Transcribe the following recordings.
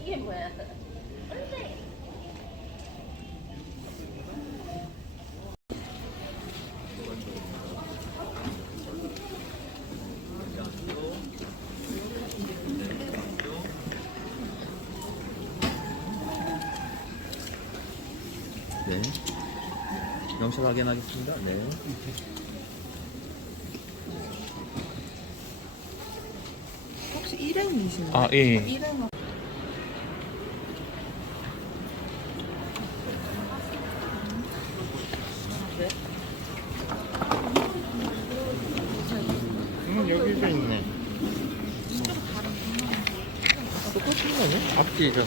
이게 뭐야? 네. 영실 확인하겠습니다. 네. 혹시 일행이신가요? 아, 예. 일행 여기도 있네. 똑같은 거 아니야? 앞뒤랑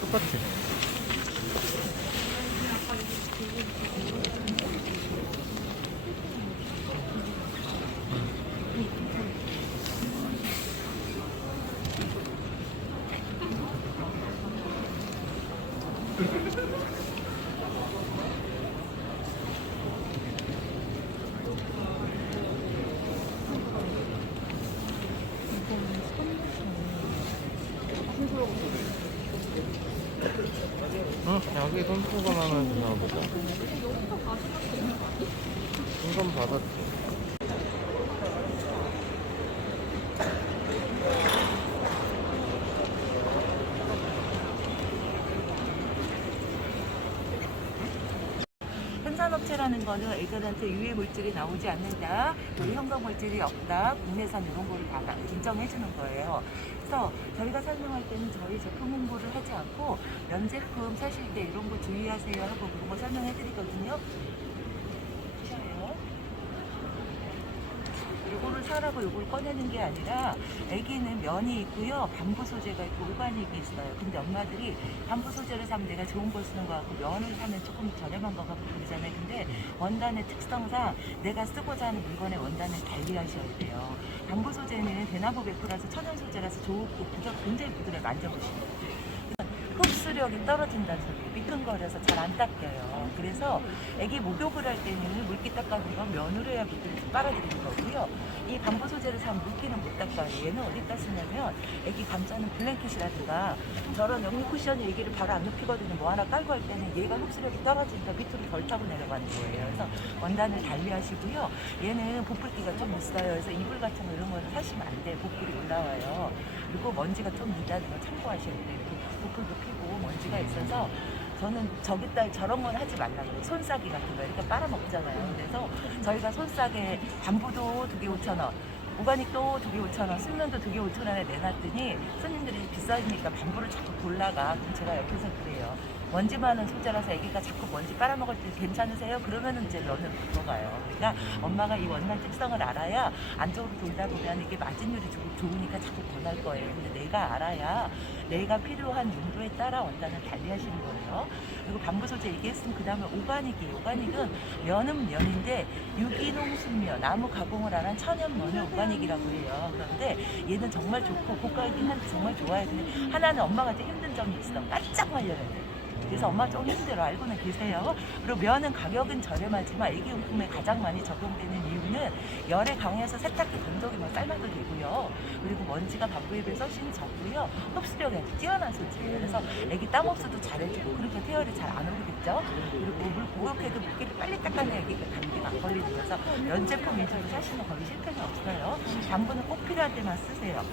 똑같아. 여기 손수건 하나 주나 보자. 이건 받았지. 현산업체라는 거는 애들한테 유해 물질이 나오지 않는다, 우리 형광 물질이 없다, 국내산 이런 거를 다 인정해 주는 거예요. 그래서 저희가 설명할 때는 저희 제품 홍보를 하지 않고 면 제품 사실 때 이런 거 주의하세요 하고 그런 거 설명해 드리거든요. 요거를 사라고 요걸 꺼내는 게 아니라 애기는 면이 있고요, 반부 소재가 있고 오가닉이 있어요. 근데 엄마들이 반부 소재를 사면 내가 좋은 걸 쓰는 거 같고 면을 사면 조금 저렴한 거 같고 그러잖아요. 근데 원단의 특성상 내가 쓰고자 하는 물건의 원단을 달리하셔야 돼요. 반부 소재는 대나무 100%라서 천연 소재라서 좋고 굉장히 부드러워. 만져보시면 흡수력이 떨어진다는 소리, 미끈거려서 잘 안 닦여요. 그래서 애기 목욕을 할 때는 물기 닦아주는 건 면으로 해야 물기를 빨아들이는 거고요. 이 반부 소재를 사면 물기는 못 닦아요. 얘는 어디다 쓰냐면 애기 감싸는 블랭킷이라든가 저런 영유 쿠션이 애기를 바로 안 눕히거든요. 뭐 하나 깔고 할 때는 얘가 흡수력이 떨어지니까 밑으로 덜 타고 내려가는 거예요. 그래서 원단을 달리하시고요. 얘는 보풀기가 좀 있어요. 그래서 이불 같은 거 이런 거는 사시면 안 돼요. 보풀이 올라와요. 그리고 먼지가 좀 있다는 거 참고하셔야 돼요. 보풀도 피고 먼지가 있어서 저는 저기다 저런 건 하지 말라고. 손싸기 같은 거 이렇게 빨아먹잖아요. 그래서 저희가 손싸개 반부도 2개 5,000원, 오가닉도 2개 5,000원, 순면도 2개 5,000원에 내놨더니 손님들이 비싸니까 반부를 자꾸 골라가. 그럼 제가 옆에서 그래요. 먼지 많은 소재라서 애기가 자꾸 먼지 빨아먹을 때 괜찮으세요? 그러면은 이제 면을 바꿔가요. 그러니까 엄마가 이 원단 특성을 알아야 안쪽으로 돌다 보면 이게 마진율이 좋으니까 자꾸 더 날 거예요. 근데 내가 알아야 내가 필요한 용도에 따라 원단을 달리하시는 거예요. 그리고 반부 소재 얘기했으면 그 다음에 오가닉이에요. 오가닉은 면은 면인데 유기농 순면, 나무 가공을 안 한 천연 면을 오가닉이라고 해요. 그런데 얘는 정말 좋고 고가이긴 한데 정말 좋아요. 근데 하나는 엄마가 좀 힘든 점이 있어. 깜짝 말려야 돼. 그래서 엄마 좀 힘들어 알고는 계세요. 그리고 면은 가격은 저렴하지만 애기용품에 가장 많이 적용되는 이유는 열에 강해서 세탁기 건조기만 삶아도 되고요. 그리고 먼지가 반부에 비해서 훨씬 적고요. 흡수력이 아주 뛰어난 소재예요. 그래서 애기 땀 흡수도 잘해주고 그러니까 태열이 잘 안 오르겠죠. 그리고 물 목욕해도 물기를 빨리 닦아내야 애기가 감기가 안 걸리고 그래서 면 제품 위주로 사시면 거의 실패는 없어요. 반부는 꼭 필요할 때만 쓰세요.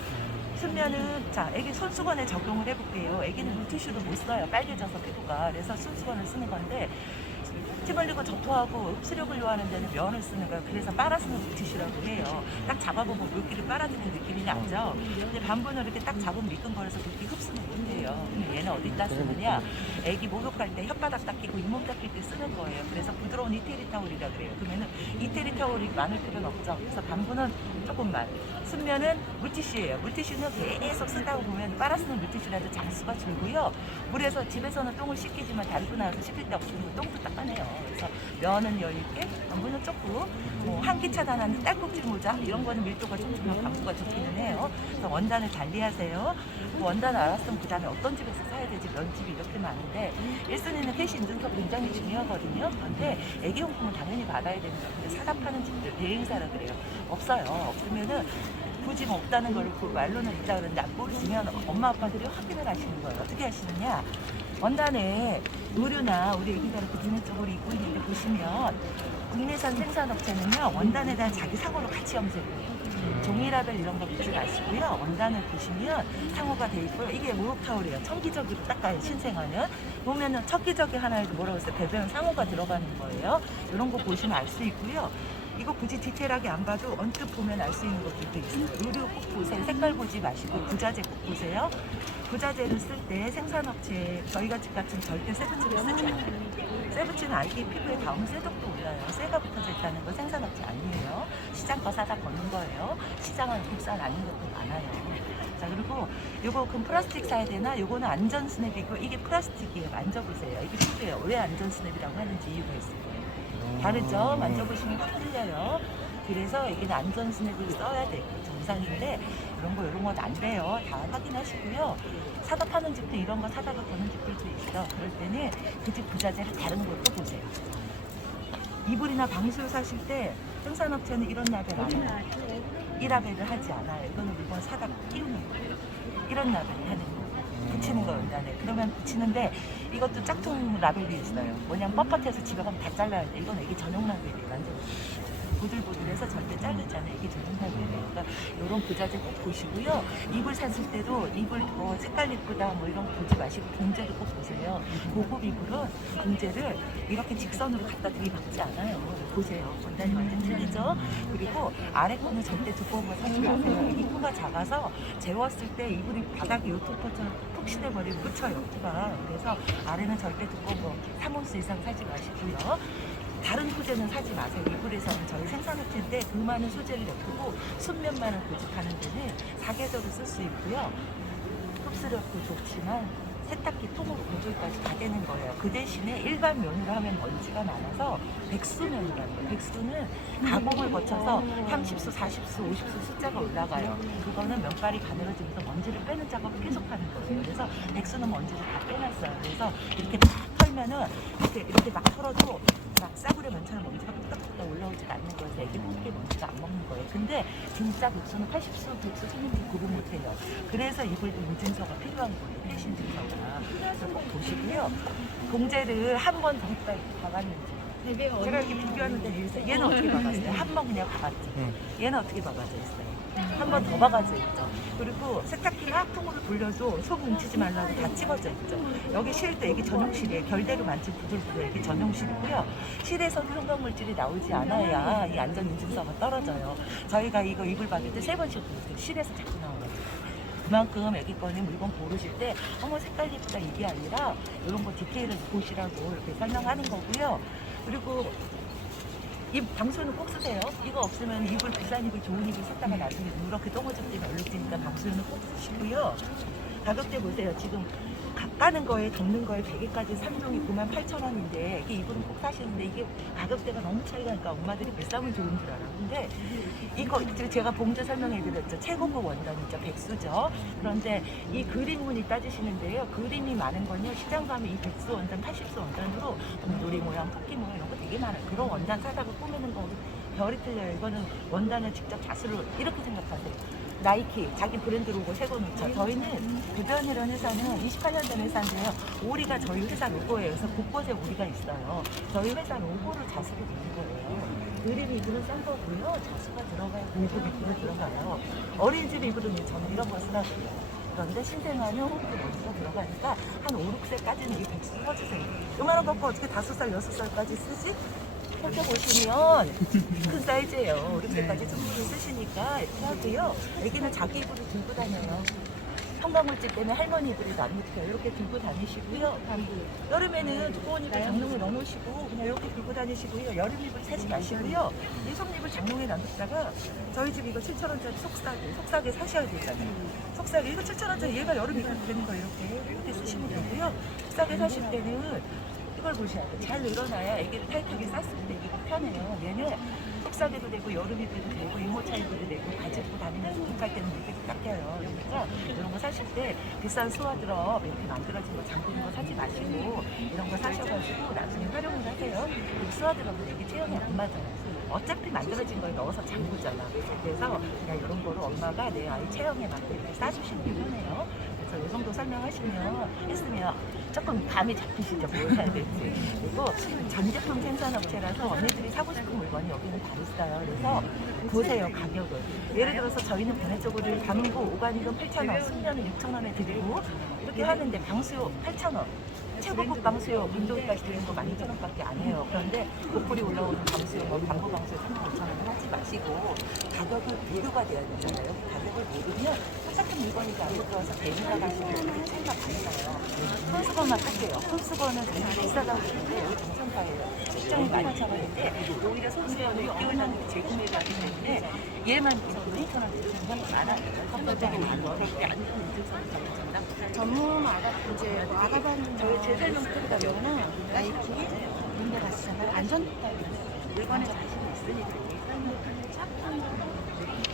순면은 자 애기 손수건에 적용을 해볼게요. 애기는 물티슈도 못 써요. 빨개져서 피부가. 그래서 손수건을 쓰는 건데 티 흘리고 접토하고 흡수력을 요하는 데는 면을 쓰는 거예요. 그래서 빨아 쓰는 물티슈라고 해요. 딱 잡아보면 물기를 빨아들이는 느낌이 나죠. 근데 반부는 이렇게 딱 잡으면 미끈거려서 물기 흡수는 못해요. 근데 얘는 어디다 쓰느냐? 애기 목욕할 때 혓바닥 닦이고 잇몸 닦일 때 쓰는 거예요. 그래서 부드러운 이태리 타올이라 그래요. 그러면은 이태리 타올이 많을 필요는 없죠. 그래서 반부는 조금만. 순면은 물티슈예요. 물티슈는 계속 쓰다 보면 빨아 쓰는 물티슈라도 장수가 줄고요. 물에서 집에서는 똥을 씻기지만 달고 나서 씻길 때 없으면 똥도 닦아내요. 그래서 면은 여유있게, 물은 조금, 한끼 차단하는 딸꾹질 모자 이런 거는 밀도가 좀 주면 방수가 좋기는 해요. 그래서 원단을 달리하세요. 원단 알았으면 그 다음에 어떤 집에서 사야 되지, 면집이 이렇게 많은데 1순위는 캐시 인증서 굉장히 중요하거든요. 그런데 애기용품은 당연히 받아야 되는 건데 사다 파는 집들 대행사라 그래요. 없어요. 없으면은 굳이 뭐 없다는 걸 그 말로는 있다 그러는데 안 모르시면 엄마 아빠들이 확인을 하시는 거예요. 어떻게 하시느냐? 원단에 의류나 우리 애기가 이렇게 눈에 쪽으로 입고 있는데 보시면 국내산 생산업체는요 원단에다 자기 상호로 같이 염색을 해요. 종이라벨 이런 거 붙지 마시고요. 원단을 보시면 상호가 돼 있고요. 이게 목욕타올이에요. 청기저귀로 닦아요. 신생아는. 보면은 청기저귀 하나에도 뭐라고 했어요? 배변 상호가 들어가는 거예요. 이런 거 보시면 알 수 있고요. 이거 굳이 디테일하게 안 봐도 언뜻 보면 알 수 있는 것들도 있어요. 의류 꼭 보세요. 색깔 보지 마시고 부자재 꼭 보세요. 부자재를 쓸 때 생산업체 저희가 집 같은 절대 세부치를 쓰지 않아요. 세부치는 아이기 피부에 닿으면 쇠독도 올라요. 쇠가 붙어져 있다는 건 생산업체 아니에요. 시장 거 사다 거는 거예요. 시장은 국산 아닌 것도 많아요. 자, 그리고 요거 그럼 플라스틱 사야 되나? 요거는 안전 스냅이고 이게 플라스틱이에요. 만져보세요. 이게 피부예요. 왜 안전 스냅이라고 하는지 이유가 있어요. 다르죠? 만져보시면 확 틀려요. 그래서 이게 안전 스냅을 써야 되고 정상인데 이런 건 안 돼요. 다 확인하시고요. 사다 파는 집도 이런 거 사다가 거는 집들도 있어. 그럴 때는 그 집 부자재를 다른 것도 보세요. 이불이나 방수 사실 때 생산업체는 이런 라벨 안 해요. 이 라벨을 하지 않아요. 이거는 물건 사다 끼우는 거예요. 이런 라벨을 하는 거예요. 붙이는 거 원단에. 그러면 붙이는데 이것도 짝퉁 라벨이 있어요. 뭐냐면 뻣뻣해서 집에 가면 다 잘라야 돼. 이건 애기 전용 라벨이에요. 만져보세요. 보들보들해서 절대 자르지 않아요. 이게 전용 라벨이에요. 그러니까 이런 부자재 꼭 보시고요. 이불 샀을 때도 이불 색깔 예쁘다 뭐 이런 거 보지 마시고 봉제를 꼭 보세요. 고급 이불은 봉제를 이렇게 직선으로 갖다 들이박지 않아요. 보세요. 원단이 완전 틀리죠? 그리고 아래 거는 절대 두꺼운 거 사지 마세요. 애기 코가 작아서 재웠을 때 이불이 바닥에 요토퍼처럼 푹신해버리고 붙여요. 코가. 그래서 아래는 절대 두꺼운 거 3온스 이상 사지 마시고요. 다른 소재는 사지 마세요. 이불에서는 저희 생산업체인데 그 많은 소재를 냅두고 순면만을 고집하는 데는 사계절을 쓸 수 있고요. 흡수력도 좋지만 세탁기 통으로 건조기까지 다 되는 거예요. 그 대신에 일반 면으로 하면 먼지가 많아서 백수면이라는 거예요. 백수는 가공을 거쳐서 30수, 40수, 50수 숫자가 올라가요. 그거는 면발이 가늘어지면서 먼지를 빼는 작업을 계속하는 거예요. 그래서 백수는 먼지를 다 빼놨어요. 그래서 이렇게 막 털면은 이렇게 막 털어도 막 싸구려 면처럼 먼지가 뚝딱뚝딱 올라오지 않는 거예요. 애기 먹게 먼지가 안 먹는 거예요. 근데 진짜 백수는 80수, 100수 손님들이 구분 못해요. 그래서 이불도 인증서가 필요한 거예요. 패시 인증서가. 그래서 꼭 보시고요. 봉제를 한 번 더 했다 박았는지. 제가 이렇게 비교하는데 얘는 어떻게 박았어요? 한 번 그냥 박았죠. 얘는 어떻게 박아져 있어요? 한 번 더 박아져 있죠. 그리고 세탁기를 합통으로 돌려도 속 뭉치지 말라고 다 찝어져 있죠. 여기 실도 애기 전용실이에요. 결대로 만진 부들부들 애기 전용실이고요. 실에서는 흉광물질이 나오지 않아야 이 안전인증서가 떨어져요. 저희가 이거 이불 받을 때 3번씩 보세요. 실에서 자꾸 나와가지고. 그만큼 애기 거는 물건 고르실 때 어머 색깔 예쁘다 이게 아니라 이런 거 디테일을 보시라고 이렇게 설명하는 거고요. 그리고 이 방수는 꼭 쓰세요. 이거 없으면 이불 비싼 이불 좋은 이불 샀다가 나중에 누렇게 똥오줌 때문에 얼룩지니까 방수는 꼭 쓰시고요. 가격대 보세요. 지금 까는 거에 덮는 거에 베개까지 3종이 98,000원인데 이게 이불은 꼭 사시는데 이게 가격대가 너무 차이가 나니까 엄마들이 뱃싸면 좋은 줄 알아. 근데 이거 제가 봉제 설명해 드렸죠. 최고급 원단이죠. 백수죠. 그런데 이 그림문이 따지시는데요. 그림이 많은 건요. 시장 가면 이 백수 원단, 80수 원단으로 놀이 모양, 토끼 모양 이런 거 되게 많아요. 그런 원단 사다가 꾸미는 거 별이 틀려요. 이거는 원단을 직접 자수로 이렇게 생각하세요. 나이키 자기 브랜드 로고 새거 놓죠. 저희는 배변이라는 회사는 28년 된 회사인데요. 오리가 저희 회사 로고예요. 그래서 곳곳에 오리가 있어요. 저희 회사 로고를 자수로 드린 거예요. 그림이 이불은 싼 거고요. 자수가 들어가요. 고급 이불이 들어가요. 어린이집 이불은 저는 이런 거 쓰라고요. 그런데 신생아는 호흡도 먼지가 들어가니까 한 5, 6세까지는 이 백수 써주세요. 요만한 거 어떻게 5살, 6살까지 쓰지? 펼쳐보시면 큰 사이즈예요. 5, 6세까지 충분히 쓰시니까 이렇게 하고요. 애기는 자기 이불을 들고 다녀요. 성강물질 때문에 할머니들이 납니까 이렇게 들고 다니시고요. 여름에는 두꺼운 잎을 장롱에 넣어놓으시고 그냥 이렇게 들고 다니시고요. 여름 잎을 사지 마시고요. 이 속잎을 장롱에 놔뒀다가 저희 집 이거 7,000원짜리 속삭이 사셔야 되잖아요. 속삭이 이거 7,000원짜리 얘가 여름 입고 되는 거 이렇게 쓰시면 되고요. 속삭이 사실 때는 이걸 보셔야 돼요. 잘 늘어나야 아기를 타이트하게 쌌을 때 이게 편해요. 얘는 속삭이도 되고 여름 입어도 되고 이모차 입어도 되고 가지고 다니면서 국갈 때는 이렇게 닦여요. 그러니까 이런 거 사실 때 비싼 수화드럽 이렇게 만들어진 거 잠그는 거 사지 마시고 이런 거 사셔가지고 나중에 활용을 하세요. 수화드럽은 이게 체형에 안 맞아요. 어차피 만들어진 거에 넣어서 잠그잖아. 그래서 그냥 이런 거를 엄마가 내 아이 체형에 맞게 이렇게 싸주시는 게 편해요. 그래서 이 정도 설명하시면 했으면 조금 감이 잡히시죠. 뭘 해야 될지. 그리고 전 제품 생산업체라서 언니들이 사고 싶은 물건이 여기는 다 있어요. 그래서 보세요, 가격을. 예를 들어서 저희는 배내쪽을 담고 오가닉은 8,000원, 순면은 6,000원에 드리고 이렇게 하는데 방수요 8,000원. 최고급 방수요 운동까지 드리는 거 12,000원밖에 안 해요. 그런데 고풀이 올라오는 방수요, 광고 방수요 35,000원을 하지 마시고 가격을 비교가 돼야 되잖아요. 가격을 모르면 똑같은 물건이가 안에 들어서 대비가 가시고 차이가 많이 나요. 큰 수건만 살게요. 큰 수건은 굉장히 비싸다고 그러는데 여기 정성가예요. 실정이 12,000원인데 오히려 손수건을 6개월 단위로 재구매를 하기 때문에 얘만 2,000원 정말 많아요. 컴퓨터가 많아요. 그렇게 안 좋은 전문 이제 알아봤는데 저희 제 설명 그러면은 나이키 군대 가시잖아요. 안전 물건에 자신 있으니까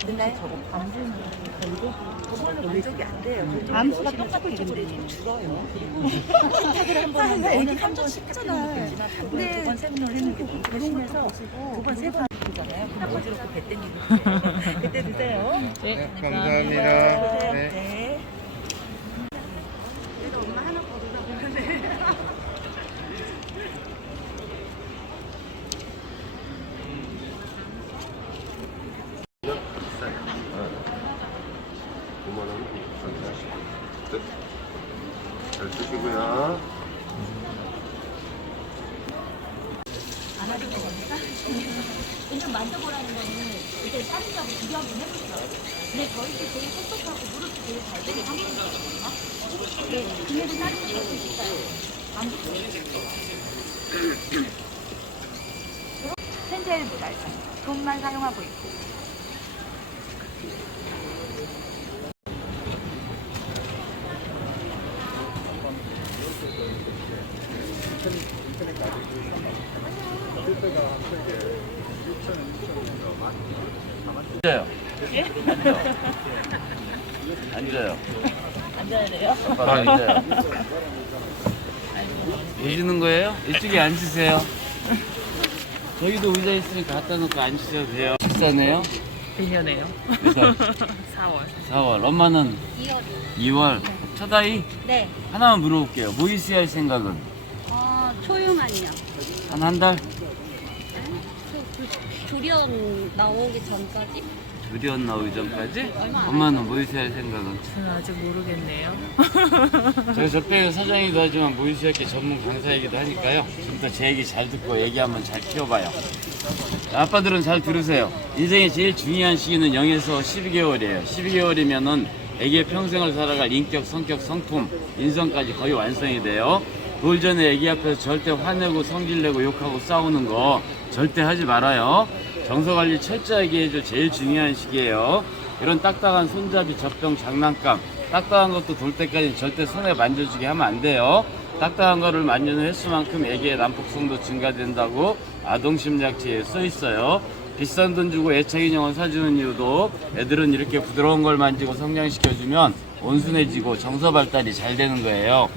맨날 저거 안전 걸고 그거는 만족이 안 돼요. 암수가 똑같은 쪽으로 좀 줄어요. 식탁을 한 번은 오늘 한 번씩 쉽잖아요. 근데 두번 세 번을 했는데 그러면서 두 번 세 번 하잖아요. 그럼 어지럽고 배 땡기고 그때 드세요. 네, 감사합니다. 네. 네. 그래도 엄마 하나 버리라고 하네. 잘 쓰시고요. 안아도 됩니까? 일단 만져보라는 거는 이제 따뜻하고 비교하고 해보세요. 근데 저희도 되게 똑똑하고 무릎도 되게 잘 되게 한분이거든요. 네, 그래도 따뜻하게 할수 있어요. 펜젤 모달성 돈만 사용하고 있고. 앉아요. 앉아요. 앉아야 돼요? 아빠 앉아요. 오시는 거예요? 이쪽에 앉으세요. 저기도 의자 있으니까 갖다 놓고 앉으셔도 돼요. 식사네요? 내년에요. 몇 살? 4월. 4월. 엄마는 2월. 첫 아이? 네, 하나만 물어볼게요. 뭐 있어야 할 생각은? 초유만이요. 한 달? 조련 나오기 전까지? 조리원 나오기 전까지? 엄마는 뭐 있어야 할 생각은? 저는 아직 모르겠네요. 제가 적당히 사장이기도 하지만 모의수학계 전문 강사이기도 하니까요. 지금부터 제 얘기 잘 듣고 얘기 한번 잘 키워봐요. 아빠들은 잘 들으세요. 인생의 제일 중요한 시기는 0에서 12개월이에요. 12개월이면은 애기의 평생을 살아갈 인격, 성격, 성품, 인성까지 거의 완성이 돼요. 그걸 전에 애기 앞에서 절대 화내고 성질내고 욕하고 싸우는 거 절대 하지 말아요. 정서관리 철저하게 해줘. 제일 중요한 시기예요. 이런 딱딱한 손잡이, 젖병, 장난감 딱딱한 것도 돌 때까지 절대 손에 만져주게 하면 안 돼요. 딱딱한 거를 만지는 횟수만큼 애기의 난폭성도 증가된다고 아동심리학책에 써 있어요. 비싼 돈 주고 애착 인형을 사주는 이유도 애들은 이렇게 부드러운 걸 만지고 성장시켜주면 온순해지고 정서 발달이 잘 되는 거예요.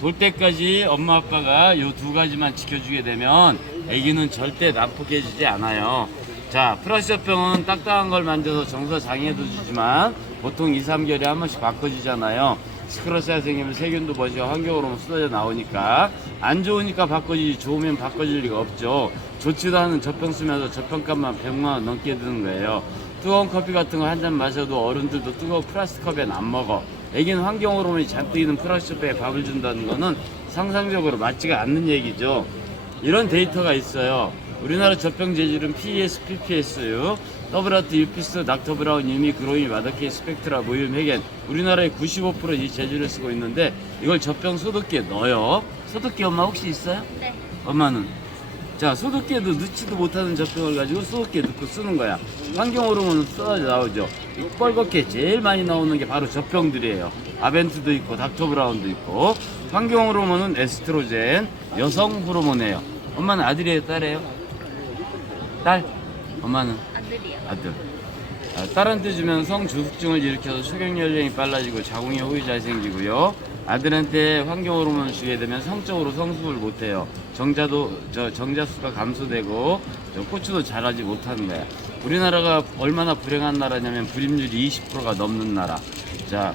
돌 때까지 엄마 아빠가 이 두 가지만 지켜주게 되면 애기는 절대 난폭해지지 않아요. 자, 프라시아병은 딱딱한 걸 만져서 정서 장애도 주지만 보통 2, 3개월에 한 번씩 바꿔지잖아요. 스크러스가 생기면 세균도 버시고 환경으로 쏟아져 나오니까 안 좋으니까 바꿔지지 좋으면 바꿔질 리가 없죠. 좋지도 않은 젖병 쓰면서 젖병값만 100만 원 넘게 드는 거예요. 뜨거운 커피 같은 거 한 잔 마셔도 어른들도 뜨거운 플라스틱 컵엔 안 먹어. 애기는 환경 호르몬이 잔뜩 있는 플라스틱 컵에 밥을 준다는 거는 상상적으로 맞지가 않는 얘기죠. 이런 데이터가 있어요. 우리나라 젖병 재질은 PES, PPS요. 더블아트, 유피스, 닥터 브라운, 유미, 그로이, 마더케, 스펙트라, 모임, 헤겐. 우리나라의 95%이 제주를 쓰고 있는데 이걸 젖병 소독기에 넣어요. 소독기 엄마 혹시 있어요? 네. 엄마는? 자, 소독기에도 넣지도 못하는 젖병을 가지고 소독기에 넣고 쓰는 거야. 환경 호르몬은 쏟아져 나오죠. 이 뻘겋게 제일 많이 나오는 게 바로 젖병들이에요. 아벤트도 있고 닥터 브라운도 있고. 환경 호르몬은 에스트로겐, 여성 호르몬이에요. 엄마는 아들이에요, 딸이에요? 딸? 엄마는? 아들이요. 아들. 딸한테 주면 성주숙증을 일으켜서 수경 연령이 빨라지고 자궁이 호이 잘 생기고요. 아들한테 환경 호르몬을 주게 되면 성적으로 성숙을 못해요. 정자수가 감소되고 고추도 자라지 못하는 거야. 우리나라가 얼마나 불행한 나라냐면 불임률이 20%가 넘는 나라. 자,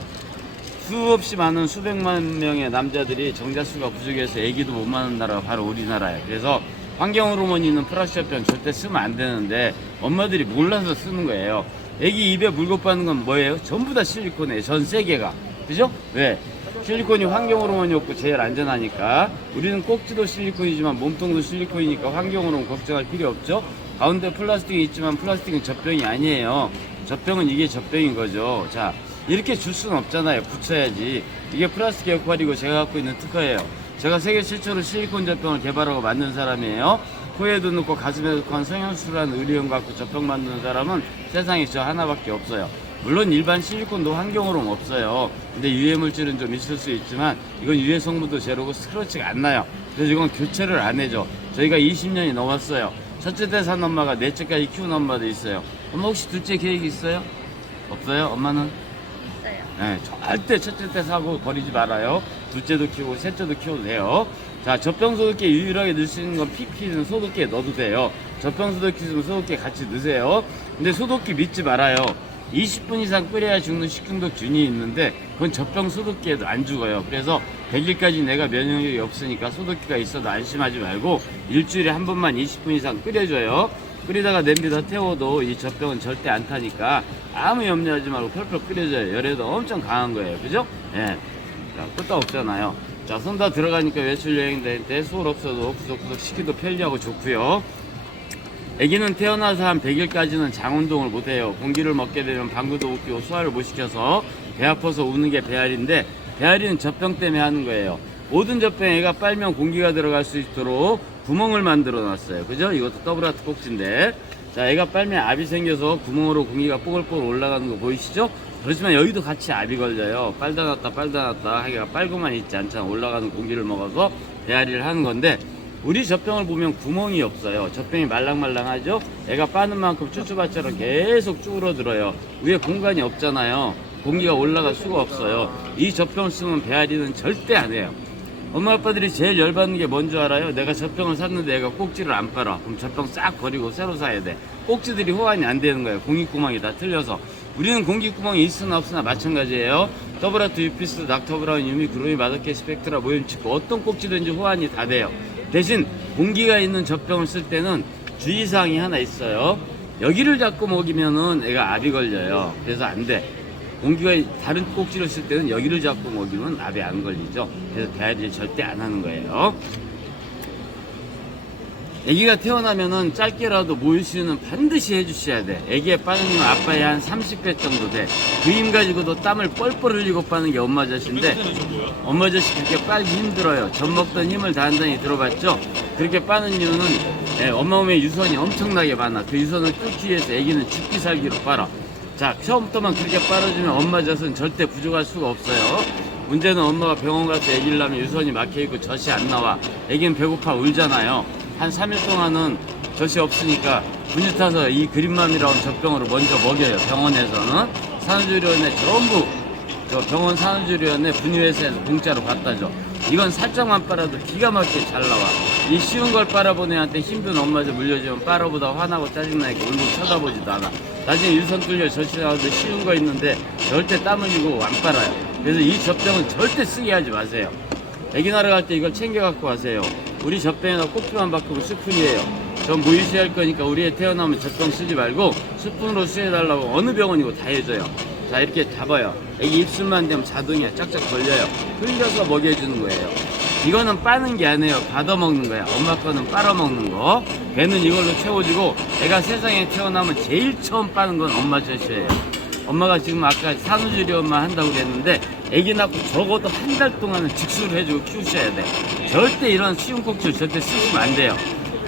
수없이 많은 수백만 명의 남자들이 정자수가 부족해서 아기도 못 낳는 나라가 바로 우리나라예요. 그래서 환경 호르몬이 있는 플라시아병 절대 쓰면 안 되는데 엄마들이 몰라서 쓰는 거예요. 아기 입에 물고 빠는 건 뭐예요? 전부 다 실리콘이에요. 전 세계가. 그죠? 왜? 실리콘이 환경 호르몬이 없고 제일 안전하니까. 우리는 꼭지도 실리콘이지만 몸통도 실리콘이니까 환경 호르몬 걱정할 필요 없죠. 가운데 플라스틱이 있지만 플라스틱은 젖병이 아니에요. 젖병은 이게 젖병인 거죠. 자, 이렇게 줄 수는 없잖아요. 붙여야지. 이게 플라스틱 역할이고 제가 갖고 있는 특허예요. 제가 세계 최초로 실리콘 젖병을 개발하고 만든 사람이에요. 코에도 넣고 가슴에 넣고 한 성형수술한 의료용 갖고 젖병 만드는 사람은 세상에 저 하나밖에 없어요. 물론 일반 실리콘도 환경으로는 없어요. 근데 유해 물질은 좀 있을 수 있지만 이건 유해 성분도 제로고 스크래치가 안 나요. 그래서 이건 교체를 안 해줘. 저희가 20년이 넘었어요. 첫째 때 산 엄마가 넷째까지 키운 엄마도 있어요. 엄마 혹시 둘째 계획 있어요? 없어요? 엄마는? 있어요. 네, 절대 첫째 때 사고 버리지 말아요. 둘째도 키우고 셋째도 키워도 돼요. 자, 젖병 소독기에 유일하게 넣을 수 있는 건 PP는 소독기에 넣어도 돼요. 젖병 소독기 있으면 소독기에 같이 넣으세요. 근데 소독기 믿지 말아요. 20분 이상 끓여야 죽는 식중독균이 있는데 그건 젖병 소독기에도 안 죽어요. 그래서 100일까지 내가 면역력이 없으니까 소독기가 있어도 안심하지 말고 일주일에 한 번만 20분 이상 끓여줘요. 끓이다가 냄비 더 태워도 이 젖병은 절대 안 타니까 아무 염려하지 말고 펄펄 끓여줘요. 열에도 엄청 강한 거예요. 그죠? 예. 자, 끝도 없잖아요. 자, 손 다 들어가니까 외출 여행 다닐 때 수월 없어도 구석구석 시키도 편리하고 좋고요. 아기는 태어나서 한 100일까지는 장운동을 못해요. 공기를 먹게 되면 방구도 못 끼고 소화를 못 시켜서 배 아파서 우는 게 배앓이인데 배앓이는 젖병 때문에 하는 거예요. 모든 젖병 애가 빨면 공기가 들어갈 수 있도록 구멍을 만들어 놨어요. 그죠? 이것도 더블아트 꼭지인데. 자, 애가 빨면 압이 생겨서 구멍으로 공기가 뽀글뽀글 올라가는 거 보이시죠? 그렇지만 여기도 같이 압이 걸려요. 빨다 놨다 하기가 빨고만 있지 않잖아. 올라가는 공기를 먹어서 배앓이를 하는 건데 우리 젖병을 보면 구멍이 없어요. 젖병이 말랑말랑하죠? 애가 빠는 만큼 쭈쭈바처럼 계속 쭈그러들어요. 위에 공간이 없잖아요. 공기가 올라갈 수가 없어요. 이 젖병을 쓰면 배앓이는 절대 안 해요. 엄마 아빠들이 제일 열받는 게 뭔 줄 알아요? 내가 젖병을 샀는데 애가 꼭지를 안 빨아. 그럼 젖병 싹 버리고 새로 사야 돼. 꼭지들이 호환이 안 되는 거예요. 공기구멍이 다 틀려서. 우리는 공기구멍이 있으나 없으나 마찬가지예요. 더블아트, 유피스, 닥터 브라운, 유미, 그로이, 마더케, 스펙트라, 모임, 치고 어떤 꼭지든지 호환이 다 돼요. 대신 공기가 있는 젖병을 쓸 때는 주의사항이 하나 있어요. 여기를 잡고 먹이면은 애가 압이 걸려요. 그래서 안 돼. 공기가 다른 꼭지를 쓸 때는 여기를 잡고 먹이면 압이 안 걸리죠. 그래서 배앓이를 절대 안 하는 거예요. 아기가 태어나면은 짧게라도 모유수유는 반드시 해주셔야 돼. 아기의 빠는 힘은 아빠의 한 30배 정도 돼. 그 힘 가지고도 땀을 뻘뻘 흘리고 빠는 게 엄마 젖인데 엄마 젖이 그렇게 빨기 힘들어요. 젖 먹던 힘을 단단히 들어봤죠? 그렇게 빠는 이유는 엄마 몸에 유선이 엄청나게 많아. 그 유선을 끊기 위해서 아기는 죽기 살기로 빨아. 자, 처음부터만 그렇게 빨아주면 엄마 젖은 절대 부족할 수가 없어요. 문제는 엄마가 병원 가서 아기를 낳으면 유선이 막혀있고 젖이 안 나와. 아기는 배고파 울잖아요. 한 3일 동안은 젖이 없으니까 분유 타서 이 그린맘이라는 젖병으로 먼저 먹여요. 병원에서는 산후조리원에 전부 저 병원 산후조리원에 분유회사에서 공짜로 갖다 줘. 이건 살짝만 빨아도 기가 막히게 잘 나와. 이 쉬운 걸 빨아본 애한테 힘든 엄마한테 물려주면 빨아보다 화나고 짜증나니까 울고 쳐다보지도 않아. 나중에 유선 뚫려 젖이 나오는데 쉬운 거 있는데 절대 땀 흘리고 안 빨아요. 그래서 이 젖병은 절대 쓰게 하지 마세요. 애기 나라 갈 때 이걸 챙겨 갖고 가세요. 우리 젖병에다 꼭지만 바꾸면 스푼이에요. 전 모유수유할 거니까 우리 애 태어나면 젖병 쓰지 말고 스푼으로 수유해달라고 어느 병원이고 다 해줘요. 자, 이렇게 잡아요. 애기 입술만 되면 자동이야. 짝짝 걸려요. 흘려서 먹여주는 거예요. 이거는 빠는 게 아니에요. 받아 먹는 거야. 엄마 거는 빨아 먹는 거. 배는 이걸로 채워지고 애가 세상에 태어나면 제일 처음 빠는 건 엄마 젖이에요. 엄마가 지금 아까 산후조리 엄마 한다고 그랬는데 애기 낳고 적어도 한 달 동안은 직수를 해주고 키우셔야 돼. 절대 이런 쉬운 꼭지를 절대 쓰시면 안 돼요.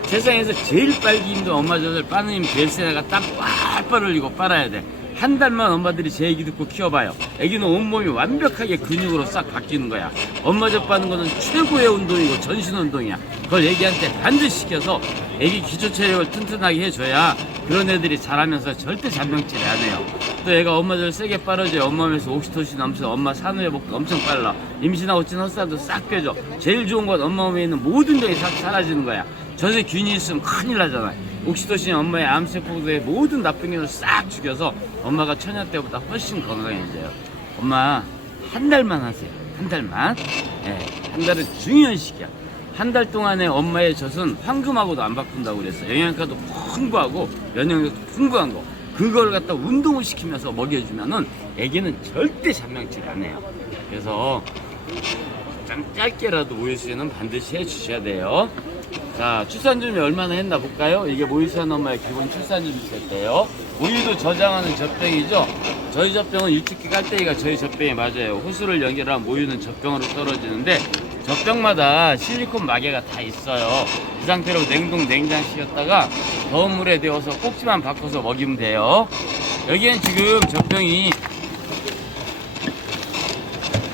세상에서 제일 빨기 힘든 엄마 젖을 빠는 힘 벨세가 딱 빨빨 흘리고 빨아야 돼. 한 달만 엄마들이 제 얘기 듣고 키워봐요. 애기는 온몸이 완벽하게 근육으로 싹 바뀌는 거야. 엄마 젖 빠는 거는 최고의 운동이고 전신 운동이야. 그걸 애기한테 반드시 시켜서 애기 기초 체력을 튼튼하게 해줘야 그런 애들이 자라면서 절대 잔병치레 안 해요. 또 애가 엄마 젖을 세게 빨아줘야 엄마 몸에서 옥시토신 넘쳐서 엄마 산후 회복도 엄청 빨라. 임신하고 찐 헛살도 싹 빼줘. 제일 좋은 건 엄마 몸에 있는 모든 병이 싹 사라지는 거야. 젖에 균이 있으면 큰일 나잖아. 옥시토신이 엄마의 암세포도의 모든 나쁜 기운을 싹 죽여서 엄마가 처녀 때보다 훨씬 건강해져요. 엄마 한 달만 하세요. 한 달만. 예, 한 달은 중요한 시기야. 한 달 동안에 엄마의 젖은 황금하고도 안 바꾼다고 그랬어. 영양가도 풍부하고 면역력도 풍부한 거. 그걸 갖다 운동을 시키면서 먹여주면은 애기는 절대 잔병치레 안 해요. 그래서 좀 짧게라도 모유수유는 반드시 해주셔야 돼요. 자, 출산 준비 얼마나 했나 볼까요? 이게 모유수유한 엄마의 기본 출산 준비 세트예요. 모유도 저장하는 젖병이죠. 저희 젖병은 유축기 깔때기가 저희 젖병에 맞아요. 호수를 연결한 모유는 젖병으로 떨어지는데 젖병마다 실리콘 마개가 다 있어요. 이 상태로 냉동 냉장시켰다가 더운 물에 데워서 꼭지만 바꿔서 먹이면 돼요. 여기엔 지금 젖병이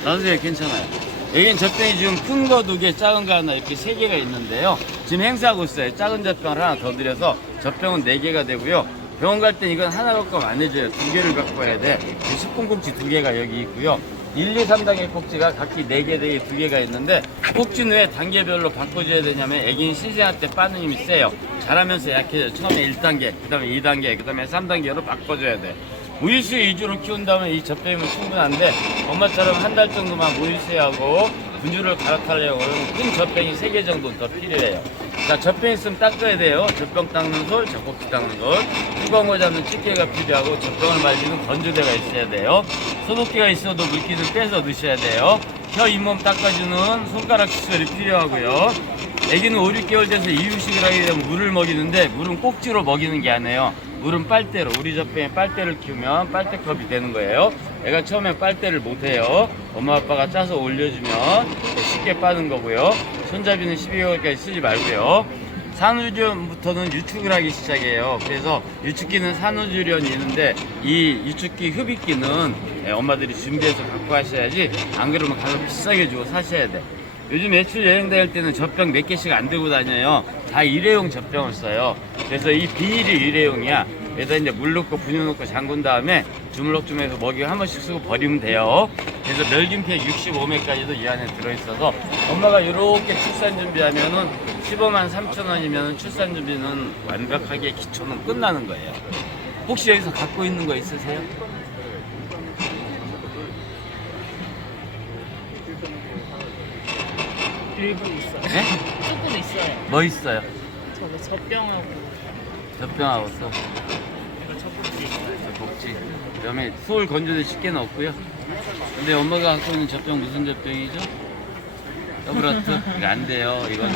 놔두세요. 괜찮아요. 여긴 젖병이 지금 큰 거 2개, 작은 거 하나 이렇게 3개가 있는데요. 지금 행사하고 있어요. 작은 젖병을 하나 더 드려서 젖병은 4개가 되고요. 병원 갈 땐 이건 하나 갖고 안 해줘요. 2개를 갖고 와야 돼. 스푼꼭지 2개가 여기 있고요. 1, 2, 3단계 꼭지가 각기 4개, 2개가 있는데 꼭지는 왜 단계별로 바꿔줘야 되냐면 애기는 신생아 때 빠는 힘이 세요. 자라면서 약해져요. 처음에 1단계, 그 다음에 2단계, 그 다음에 3단계로 바꿔줘야 돼. 모유수유 위주로 키운다면 이 젖병이면 충분한데 엄마처럼 한 달 정도만 모유수유하고 분유를 갈아타려고 하면 큰 젖병이 3개 정도 더 필요해요. 자, 젖병 있으면 닦아야 돼요. 젖병 닦는 솔, 젖꼭지 닦는 솔, 뜨거운 거 잡는 집게가 필요하고 젖병을 말리는 건조대가 있어야 돼요. 소독기가 있어도 물기를 빼서 넣으셔야 돼요. 혀 잇몸 닦아주는 손가락 시설이 필요하고요. 애기는 5, 6개월 돼서 이유식을 하게 되면 물을 먹이는데 물은 꼭지로 먹이는 게 아니에요. 물은 빨대로, 우리 젖병에 빨대를 키우면 빨대컵이 되는 거예요. 애가 처음에 빨대를 못해요. 엄마 아빠가 짜서 올려주면 쉽게 빠는 거고요. 손잡이는 12개월까지 쓰지 말고요. 산후조리원부터는 유축을 하기 시작해요. 그래서 유축기는 산후조리원이 있는데 이 유축기 흡입기는 엄마들이 준비해서 갖고 하셔야지 안 그러면 가격 비싸게 주고 사셔야 돼. 요즘 외출 여행 다닐 때는 젖병 몇 개씩 안 들고 다녀요. 다 일회용 젖병을 써요. 그래서 이 비닐이 일회용이야. 그래서 이제 물 넣고 분유 넣고 잠근 다음에 주물럭주물해서 먹이 한 번씩 쓰고 버리면 돼요. 그래서 멸균팩 65매까지도 이 안에 들어있어서 엄마가 이렇게 출산 준비하면은 15만 3천 원이면 출산 준비는 완벽하게 기초는 끝나는 거예요. 혹시 여기서 갖고 있는 거 있으세요? 일부 있어요. 네? 조금 있어요. 뭐 있어요? 저거 젖병하고 젖병하고 또 이거 젖꼭지 있어요. 젖꼭지. 그다음에 소울 건조대 쉽게는 없고요. 근데 엄마가 갖고 있는 젖병 무슨 젖병이죠? 더블라트? 이거 안 돼요. 이거는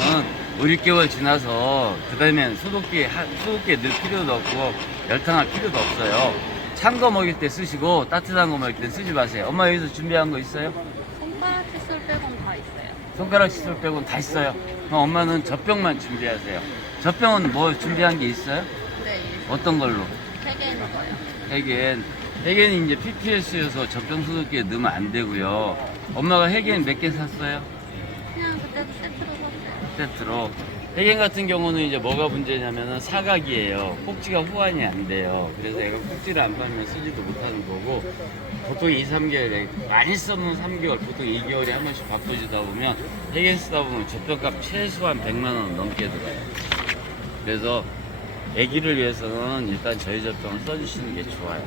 5, 6개월 지나서 그 다음에 소독기에 넣을 필요도 없고 열탕할 필요도 없어요. 찬 거 먹일 때 쓰시고 따뜻한 거 먹일 때 쓰지 마세요. 엄마 여기서 준비한 거 있어요? 손가락 칫솔 빼곤 다 있어요. 손가락 칫솔 빼고는 다 있어요. 그럼 엄마는 젖병만 준비하세요. 젖병은 뭐 준비한 게 있어요? 네, 어떤 걸로? 3개 있는 거예요. 해겐이 이제 PPS여서 젖병 소독기에 넣으면 안 되고요. 엄마가 해겐 몇 개 샀어요? 그냥 그때도 세트로 샀어요. 세트로. 해겐 같은 경우는 이제 뭐가 문제냐면은 사각이에요. 꼭지가 호환이 안 돼요. 그래서 애가 꼭지를 안 빨면 쓰지도 못하는 거고, 보통 2, 3개월에 많이 써면 3개월, 보통 2개월에 한 번씩 바꿔주다 보면 해겐 쓰다 보면 젖병값 최소한 100만 원 넘게 들어요. 그래서 아기를 위해서는 일단 저희 젖병을 써주시는 게 좋아요.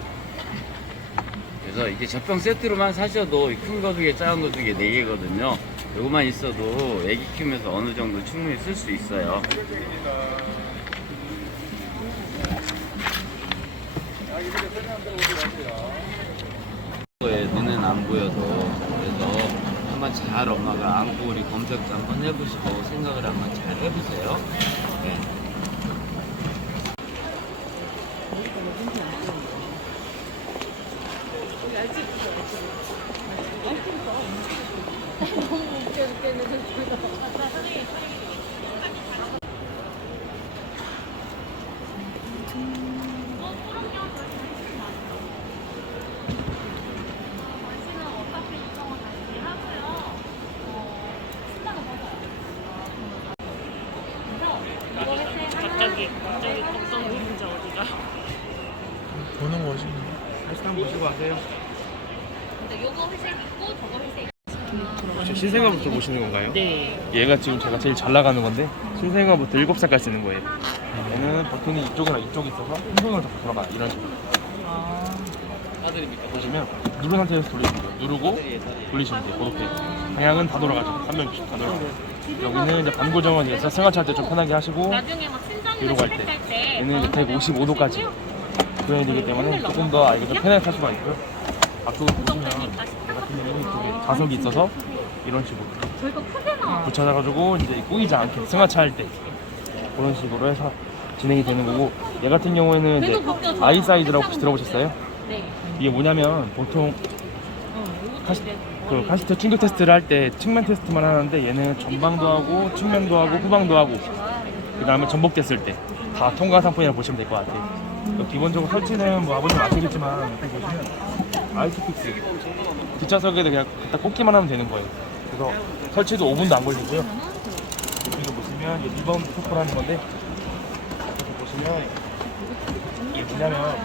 그래서 이게 젖병 세트로만 사셔도 큰 거 2개, 작은 거 2개, 4개거든요. 요거만 있어도 애기 키우면서 어느 정도 충분히 쓸 수 있어요. 눈에는 안 보여도. 그래서 한번 한번 잘 엄마가 안고 우리 검색도 한번 해보시고 생각을 한번 잘 해보세요. 네. 갑자기 깜짝 놀라자 어디가? 보는 거지. 다시 한번 보시고 하세요. 요거 회색 있고 저거 회색. 저 신생아부터 보시는 건가요? 네. 얘가 지금 제가 제일 잘 나가는 건데 신생아부터 7살까지 쓰는 거예요. 얘는 버튼이 이쪽이랑 이쪽이 있어서 손으로 자꾸 돌아가요. 이런 식으로. 보시면 누른 상태에서 돌리시면 돼요. 누르고 돌리시면 돼요. 그렇게. 방향은 다 돌아가죠. 360 다 돌아가요. 여기는 이제 반고정은 이제 승하차할 때 좀 편하게 하시고 나중에 막 친정에서 뒤로 갈 때 시댁 때 얘는 155도까지 구현이 되기 때문에 조금 더 이게 좀 편하게 탈 수가 있고요. 앞쪽으로 보시면 같은 경우는 이쪽에 좌석이 있어서 이런 식으로 저희가 크게 나와요. 붙여놔가지고 이제 꼬이지 않게 승하차 할 때 그런 식으로 해서 진행이 되는 거고, 얘 같은 경우에는 이제 아이 사이즈라고 혹시 들어보셨어요? 네. 이게 뭐냐면 보통 카시트 충격 테스트를 할 때 측면 테스트만 하는데 얘는 전방도 하고 측면도 하고 후방도 하고 그 다음에 전복됐을 때 다 통과 상품이라고 보시면 될 것 같아요. 기본적으로 설치는 뭐 아버님 아시겠지만 여기 보시면 아이스픽스 뒷좌석에 그냥 갖다 꽂기만 하면 되는 거예요. 그래서 설치도 5분도 안 걸리고요. 여기도 보시면 이제 리바운드 토크라는 건데 이렇게 보시면 이게 뭐냐면